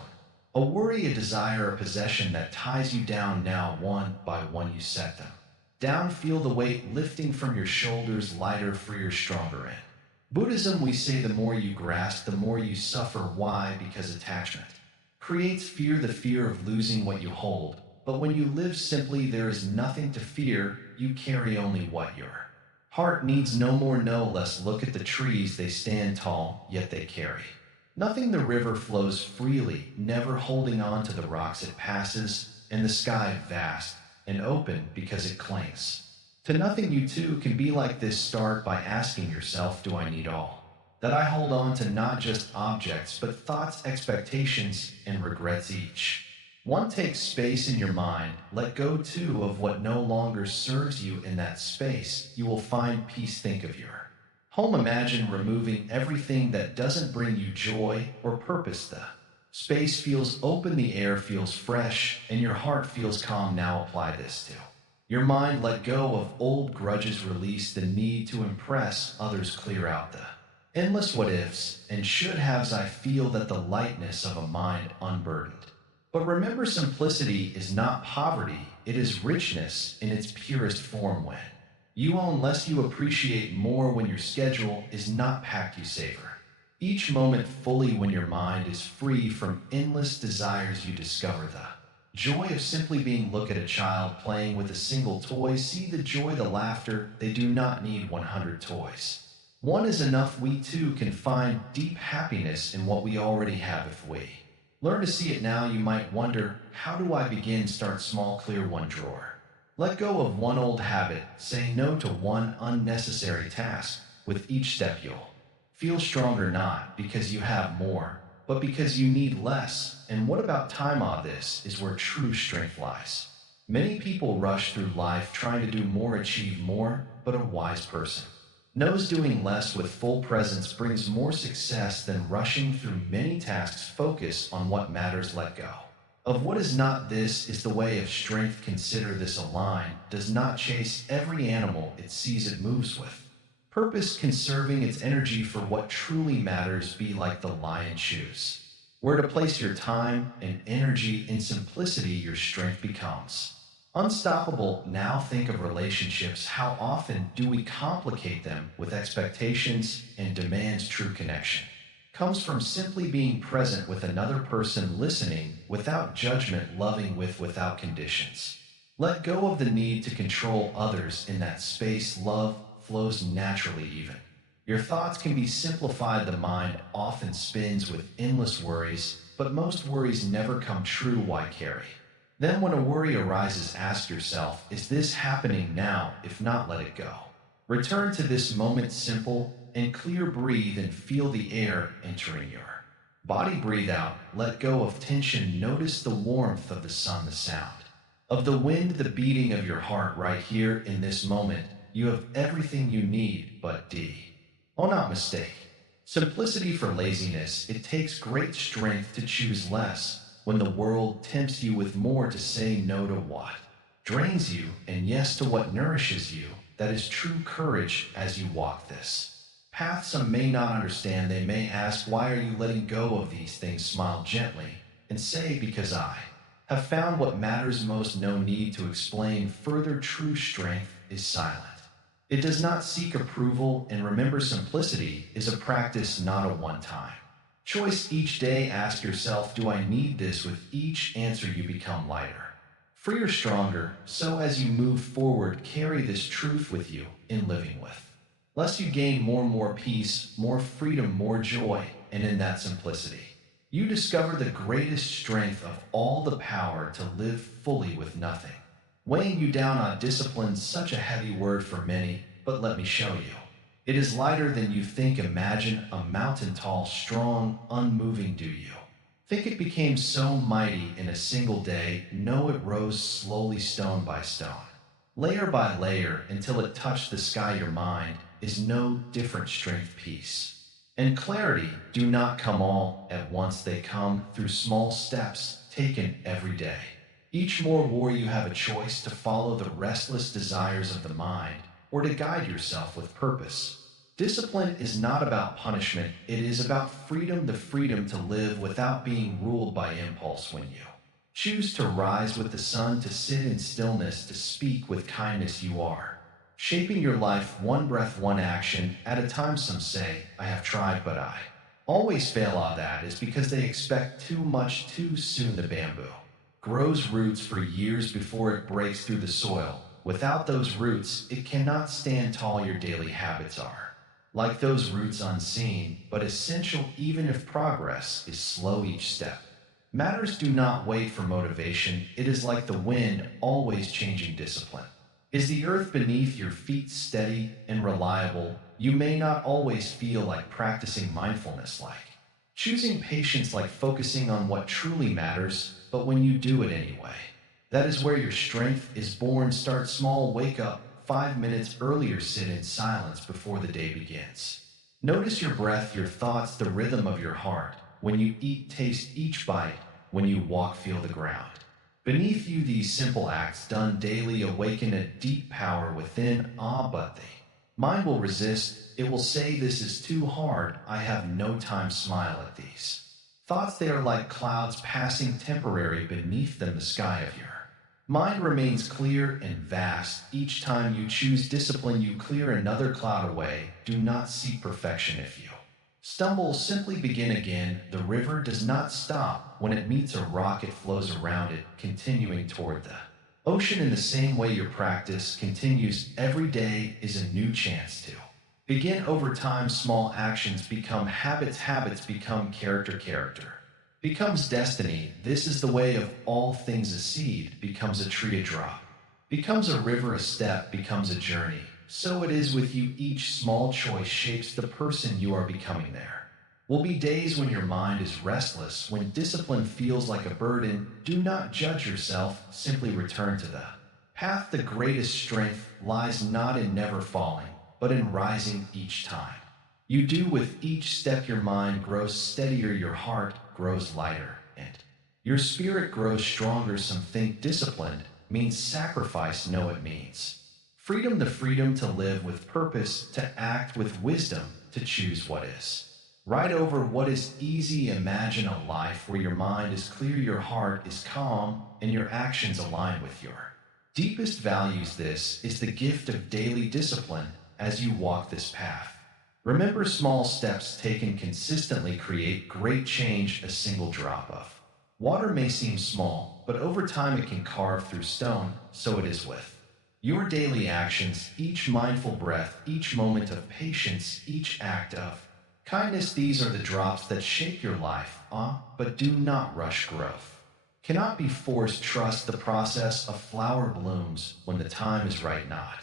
a worry, a desire, a possession that ties you down. Now, one by one, you set them down. Feel the weight lifting from your shoulders, lighter, freer, stronger. In Buddhism, we say the more you grasp, the more you suffer. Why? Because attachment creates fear, the fear of losing what you hold. But when you live simply, there is nothing to fear. You carry only what your heart needs, no more, no less. Look at the trees, they stand tall, yet they carry nothing. The river flows freely, never holding on to the rocks it passes, and the sky vast and open because it clings to nothing. You too can be like this. Start by asking yourself, do I need all that I hold on to? Not just objects, but thoughts, expectations, and regrets. Each one takes space in your mind. Let go too of what no longer serves you. In that space, you will find peace. Think of your home. Imagine removing everything that doesn't bring you joy or purpose. The space feels open, the air feels fresh, and your heart feels calm. Now apply this to your mind. Let go of old grudges, release the need to impress others, clear out the endless what ifs and should haves. I feel that the lightness of a mind unburdened. But remember, simplicity is not poverty, it is richness in its purest form. When you own less, you appreciate more. When your schedule is not packed, you savor each moment fully. When your mind is free from endless desires, you discover the joy of simply being. Look at a child playing with a single toy. See the joy, the laughter. They do not need 100 toys. One is enough. We too can find deep happiness in what we already have if we learn to see it. Now you might wonder, how do I begin? Start small, clear one drawer. Let go of one old habit. Say no to one unnecessary task. With each step you'll feel stronger, not because you have more, but because you need less. And what about time? This is where true strength lies. Many people rush through life trying to do more, achieve more, but a wise person knows doing less with full presence brings more success than rushing through many tasks. Focus on what matters. Let go of what is not. This is the way of strength. Consider this: a lion does not chase every animal it sees, it moves with purpose, conserving its energy for what truly matters. Be like the lion, choose where to place your time and energy. In simplicity, your strength becomes unstoppable. Now think of relationships. How often do we complicate them with expectations and demands? True connection comes from simply being present with another person, listening without judgment, loving without conditions. Let go of the need to control others. In that space, love flows naturally. Even your thoughts can be simplified. The mind often spins with endless worries, but most worries never come true. Why carry then? When a worry arises, ask yourself, is this happening now? If not, let it go. Return to this moment, simple and clear. Breathe and feel the air entering your body. Breathe out. Let go of tension. Notice the warmth of the sun, the sound of the wind, the beating of your heart. Right here in this moment, you have everything you need. But not mistake simplicity for laziness. It takes great strength to choose less. When the world tempts you with more, to say no to what drains you and yes to what nourishes you. That is true courage. As you walk this path, some may not understand. They may ask, why are you letting go of these things? Smile gently and say, because I have found what matters most. No need to explain further. True strength is silent. It does not seek approval. And remember, simplicity is a practice, not a one-time choice. Each day, ask yourself, do I need this? With each answer, you become lighter, freer, stronger. So as you move forward, carry this truth with you in living with Less you gain more and more peace, more freedom, more joy, and in that simplicity, you discover the greatest strength of all the power to live fully with nothing. Weighing you down on discipline, such a heavy word for many, but let me show you. It is lighter than you think. Imagine a mountain tall, strong, unmoving. Do you think it became so mighty in a single day? No, it rose slowly, stone by stone, layer by layer, until it touched the sky. Your mind is no different. Strength, peace, and clarity do not come all at once. They come through small steps taken every day. Each more war, you have a choice to follow the restless desires of the mind or to guide yourself with purpose. Discipline is not about punishment, it is about freedom, the freedom to live without being ruled by impulse. When you choose to rise with the sun, to sit in stillness, to speak with kindness, you are shaping your life one breath, one action at a time. Some say, I have tried, but I always fail. All that is because they expect too much too soon. The bamboo grows roots for years before it breaks through the soil. Without those roots, it cannot stand tall. Your daily habits are like those roots, unseen, but essential. Even if progress is slow, each step matters. Do not wait for motivation. It is like the wind, always changing. Discipline is the earth beneath your feet, steady and reliable. You may not always feel like practicing mindfulness, like choosing patience, like focusing on what truly matters, but when you do it anyway, that is where your strength is born. Start small, wake up 5 minutes earlier, sit in silence before the day begins. Notice your breath, your thoughts, the rhythm of your heart. When you eat, taste each bite. When you walk, feel the ground beneath you. These simple acts done daily awaken a deep power within. But the mind will resist. It will say, this is too hard, I have no time. Smile at these thoughts. They are like clouds passing, temporary. Beneath them, the sky of your mind remains clear and vast. Each time you choose discipline, you clear another cloud away. Do not seek perfection. If you stumble, simply begin again. The river does not stop. When it meets a rock, it flows around it, continuing toward the ocean. In the same way, your practice continues. Every day is a new chance to begin. Over time, small actions become habits, habits become character, character becomes destiny. This is the way of all things. A seed becomes a tree, a drop becomes a river, a step becomes a journey. So it is with you. Each small choice shapes the person you are becoming. There will be days when your mind is restless, when discipline feels like a burden. Do not judge yourself, simply return to the path. The greatest strength lies not in never falling, but in rising each time you do. With each step, your mind grows steadier, your heart grows lighter, and your spirit grows stronger. Some think discipline means sacrifice. No, it means freedom, the freedom to live with purpose, to act with wisdom, to choose what is right over what is easy. Imagine a life where your mind is clear, your heart is calm, and your actions align with your deepest values. This is the gift of daily discipline. As you walk this path, remember, small steps taken consistently create great change. A single drop of water may seem small, but over time it can carve through stone. So it is with your daily actions, each mindful breath, each moment of patience, each act of kindness. These are the drops that shape your life. But do not rush. Growth cannot be forced. Trust the process. A flower blooms when the time is right, not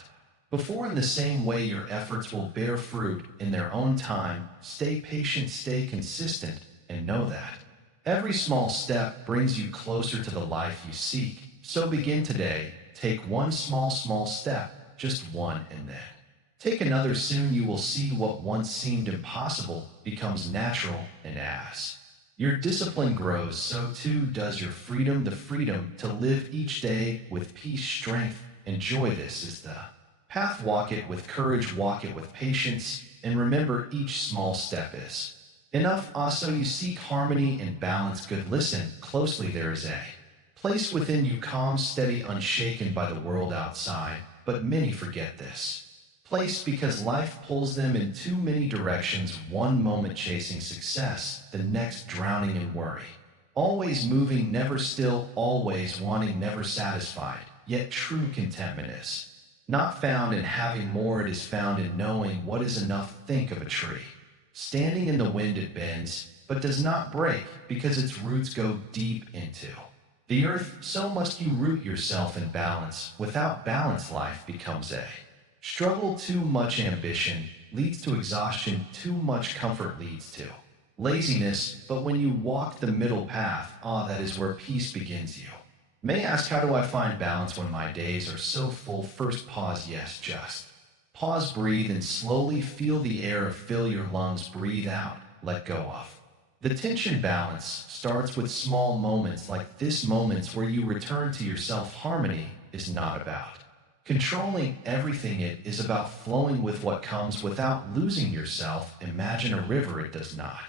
before. In the same way, your efforts will bear fruit in their own time. Stay patient, stay consistent, and know that every small step brings you closer to the life you seek. So begin today. Take one small step, just one, and then take another. Soon you will see what once seemed impossible becomes natural. And as your discipline grows, so too does your freedom, the freedom to live each day with peace, strength, and joy. This is the path. Walk it with courage, walk it with patience, and remember, each small step is enough. Also, you seek harmony and balance. Good. Listen closely. There is a place within you, calm, steady, unshaken by the world outside. But many forget this place because life pulls them in too many directions. One moment chasing success, the next drowning in worry. Always moving, never still, always wanting, never satisfied. Yet true contentment is Not found in having more, it is found in knowing what is enough. Think of a tree. Standing in the wind, it bends, but does not break because its roots go deep into the earth. So must you root yourself in balance. Without balance, life becomes a struggle. Too much ambition leads to exhaustion. Too much comfort leads to laziness. But when you walk the middle path, that is where peace begins. You may ask, how do I find balance when my days are so full? First, pause. Yes, just pause, breathe, and slowly feel the air fill your lungs. Breathe out, let go of the tension. Balance starts with small moments like this, moments where you return to yourself. Harmony is not about controlling everything, it is about flowing with what comes without losing yourself. Imagine a river, it does not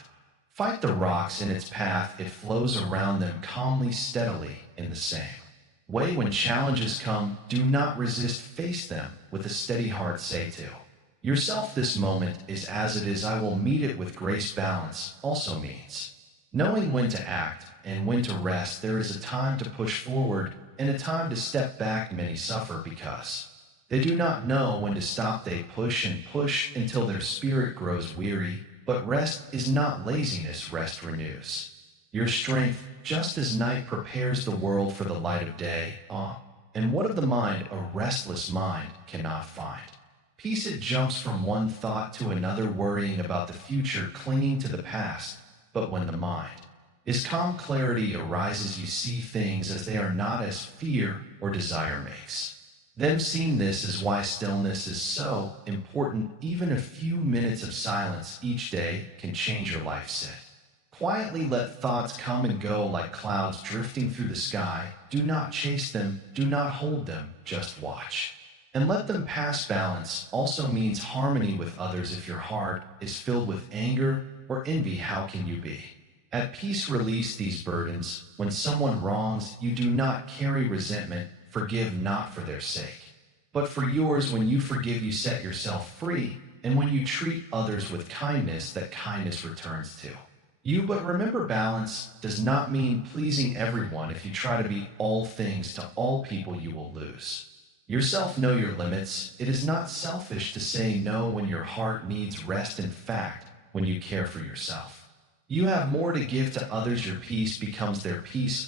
fight the rocks in its path, it flows around them calmly, steadily. In the same way, when challenges come, do not resist, face them with a steady heart. Say to yourself, this moment is as it is, I will meet it with grace. Balance also means knowing when to act and when to rest. There is a time to push forward and a time to step back. Many suffer because they do not know when to stop. They push and push until their spirit grows weary. But rest is not laziness, rest renews your strength, just as night prepares the world for the light of day. And what of the mind? A restless mind cannot find peace. It jumps from one thought to another, worrying about the future, clinging to the past. But when the mind is calm, clarity arises. You see things as they are, not as fear or desire makes them seem. This is why stillness is so important. Even a few minutes of silence each day can change your life. Sit quietly, let thoughts come and go like clouds drifting through the sky. Do not chase them, do not hold them, just watch and let them pass. Balance also means harmony with others. If your heart is filled with anger or envy, how can you be at peace? Release these burdens. When someone wrongs you, do not carry resentment. Forgive not for their sake, but for yours. When you forgive, you set yourself free. And when you treat others with kindness, that kindness returns to you. But remember, balance does not mean pleasing everyone. If you try to be all things to all people, you will lose yourself. Know your limits. It is not selfish to say no when your heart needs rest. In fact, when you care for yourself, you have more to give to others. Your peace becomes their peace.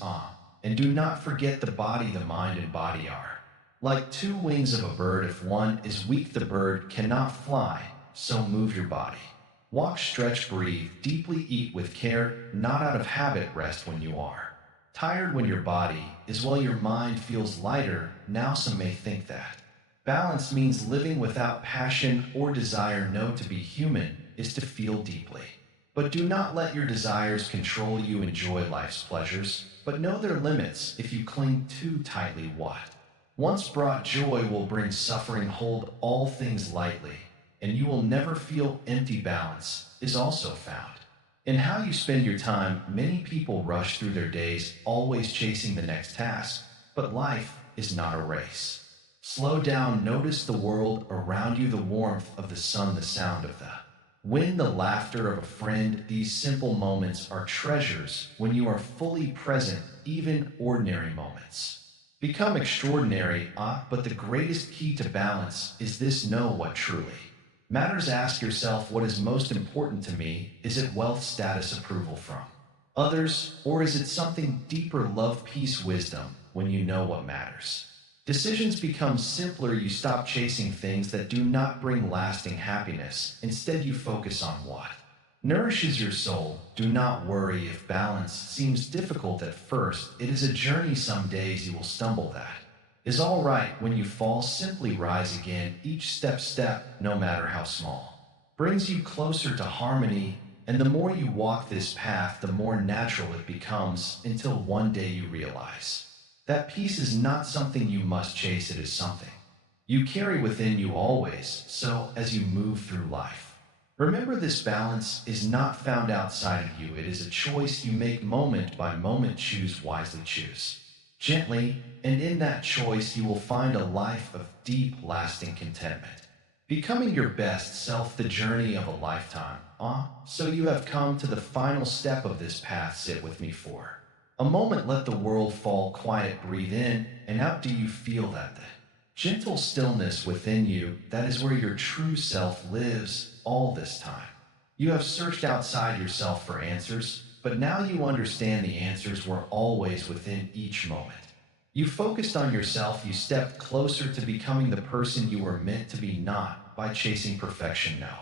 And do not forget the body. The mind and body are like two wings of a bird. If one is weak, the bird cannot fly. So move your body. Walk, stretch, breathe deeply, eat with care, not out of habit. Rest when you are tired. When your body is well, your mind feels lighter. Now some may think that balance means living without passion or desire. No, to be human is to feel deeply. But do not let your desires control you. Enjoy life's pleasures, but know their limits. If you cling too tightly, what once brought joy will bring suffering. Hold all things lightly, and you will never feel empty. Balance is also found in how you spend your time. Many people rush through their days, always chasing the next task, but life is not a race. Slow down, notice the world around you, the warmth of the sun, the sound of the wind, the laughter of a friend. These simple moments are treasures. When you are fully present, even ordinary moments become extraordinary. But the greatest key to balance is this: know what truly matters. Ask yourself, what is most important to me? Is it wealth, status, approval from others, or is it something deeper? Love, peace, wisdom. When you know what matters, decisions become simpler. You stop chasing things that do not bring lasting happiness. Instead, you focus on what nourishes your soul. Do not worry if balance seems difficult at first. It is a journey. Some days you will stumble. That is all right. When you fall, simply rise again. Each step, no matter how small, brings you closer to harmony. And the more you walk this path, the more natural it becomes, until one day you realize that peace is not something you must chase. It is something you carry within you always. So as you move through life, remember, this balance is not found outside of you. It is a choice you make moment by moment. Choose wisely, choose gently, and in that choice you will find a life of deep, lasting contentment, becoming your best self. The journey of a lifetime. So you have come to the final step of this path. Sit with me for a moment. Let the world fall quiet. Breathe in and out. Do you feel that? Gentle stillness within you, that is where your true self lives all this time. You have searched outside yourself for answers, but now you understand the answers were always within each moment. You focused on yourself, you stepped closer to becoming the person you were meant to be, not by chasing perfection, no,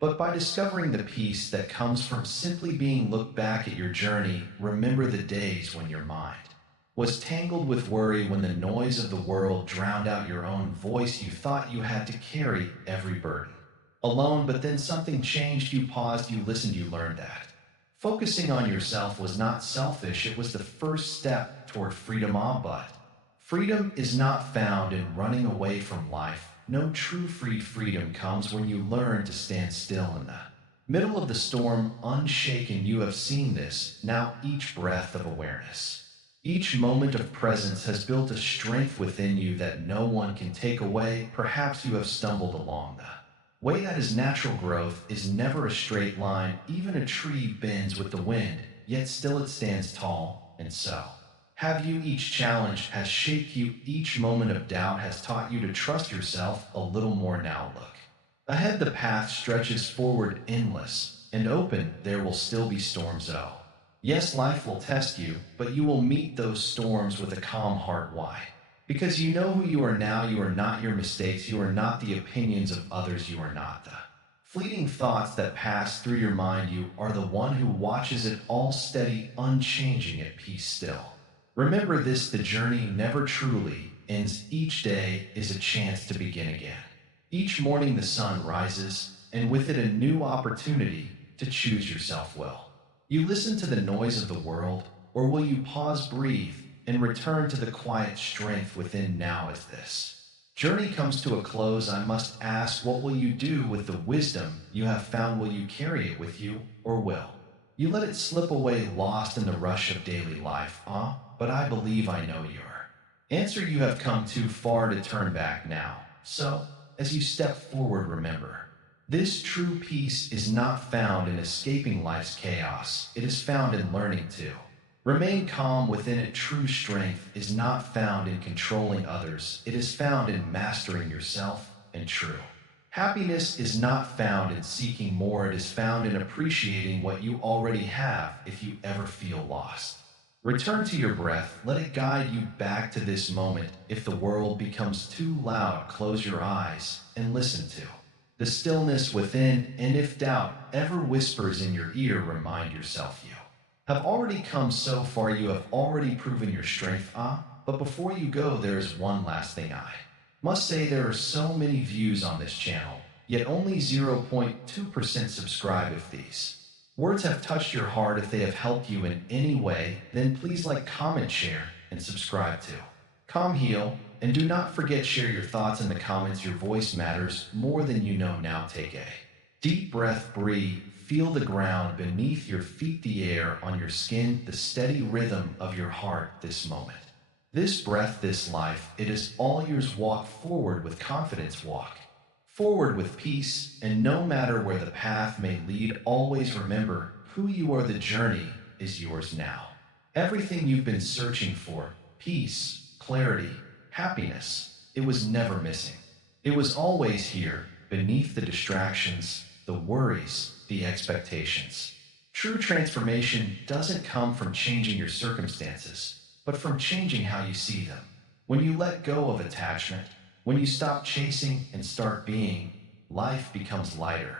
but by discovering the peace that comes from simply being. Look back at your journey, remember the days when your mind was tangled with worry, when the noise of the world drowned out your own voice. You thought you had to carry every burden alone, but then something changed. You paused, you listened, you learned that focusing on yourself was not selfish, it was the first step toward freedom. But freedom is not found in running away from life. No true freedom comes when you learn to stand still in the middle of the storm, unshaken. You have seen this. Now each breath of awareness, each moment of presence has built a strength within you that no one can take away. Perhaps you have stumbled along the way. That is natural. Growth is never a straight line. Even a tree bends with the wind, yet still it stands tall. And so have you. Each challenge has shaped you. Each moment of doubt has taught you to trust yourself a little more. Now look ahead. The path stretches forward, endless and open. There will still be storms. Oh, yes, life will test you, but you will meet those storms with a calm heart. Why? Because you know who you are now. You are not your mistakes. You are not the opinions of others. You are not the fleeting thoughts that pass through your mind. You are the one who watches it all, steady, unchanging, at peace still. Remember this, the journey never truly ends. Each day is a chance to begin again. Each morning the sun rises, and with it a new opportunity to choose yourself. Will you listen to the noise of the world, or will you pause, breathe, and return to the quiet strength within? Now as this journey comes to a close, I must ask, what will you do with the wisdom you have found? Will you carry it with you, or will you let it slip away, lost in the rush of daily life? But I believe I know your answer. You have come too far to turn back now. So, as you step forward, remember, this true peace is not found in escaping life's chaos. It is found in learning to remain calm within it. True strength is not found in controlling others. It is found in mastering yourself. And true happiness is not found in seeking more. It is found in appreciating what you already have. If you ever feel lost, return to your breath. Let it guide you back to this moment. If the world becomes too loud, close your eyes and listen to the stillness within. And if doubt ever whispers in your ear, remind yourself you have already come so far. You have already proven your strength. But before you go, there is one last thing I must say. There are so many views on this channel, yet only 0.2% subscribe. If these words have touched your heart, if they have helped you in any way, then please like, comment, share, and subscribe to Calm Heal. And do not forget, share your thoughts in the comments. Your voice matters more than you know. Now take a deep breath, breathe, feel the ground beneath your feet, the air on your skin, the steady rhythm of your heart. This moment, this breath, this life, it is all yours. Walk forward with confidence, walk forward with peace, and no matter where the path may lead, always remember who you are. The journey is yours now. Everything you've been searching for, peace, clarity, happiness, it was never missing. It was always here, beneath the distractions, the worries, the expectations. True transformation doesn't come from changing your circumstances, but from changing how you see them. When you let go of attachment, when you stop chasing and start being, life becomes lighter.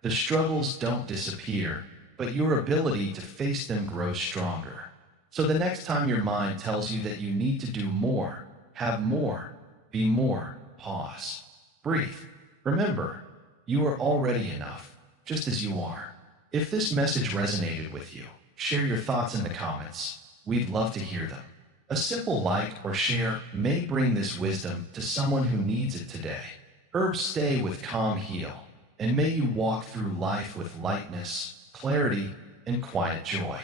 The struggles don't disappear, but your ability to face them grows stronger. So the next time your mind tells you that you need to do more, have more, be more, pause, breathe. Remember, you are already enough, just as you are. If this message resonated with you, share your thoughts in the comments. We'd love to hear them. A simple like or share may bring this wisdom to someone who needs it today. Stay with Calm Heal, and may you walk through life with lightness, clarity, and quiet joy.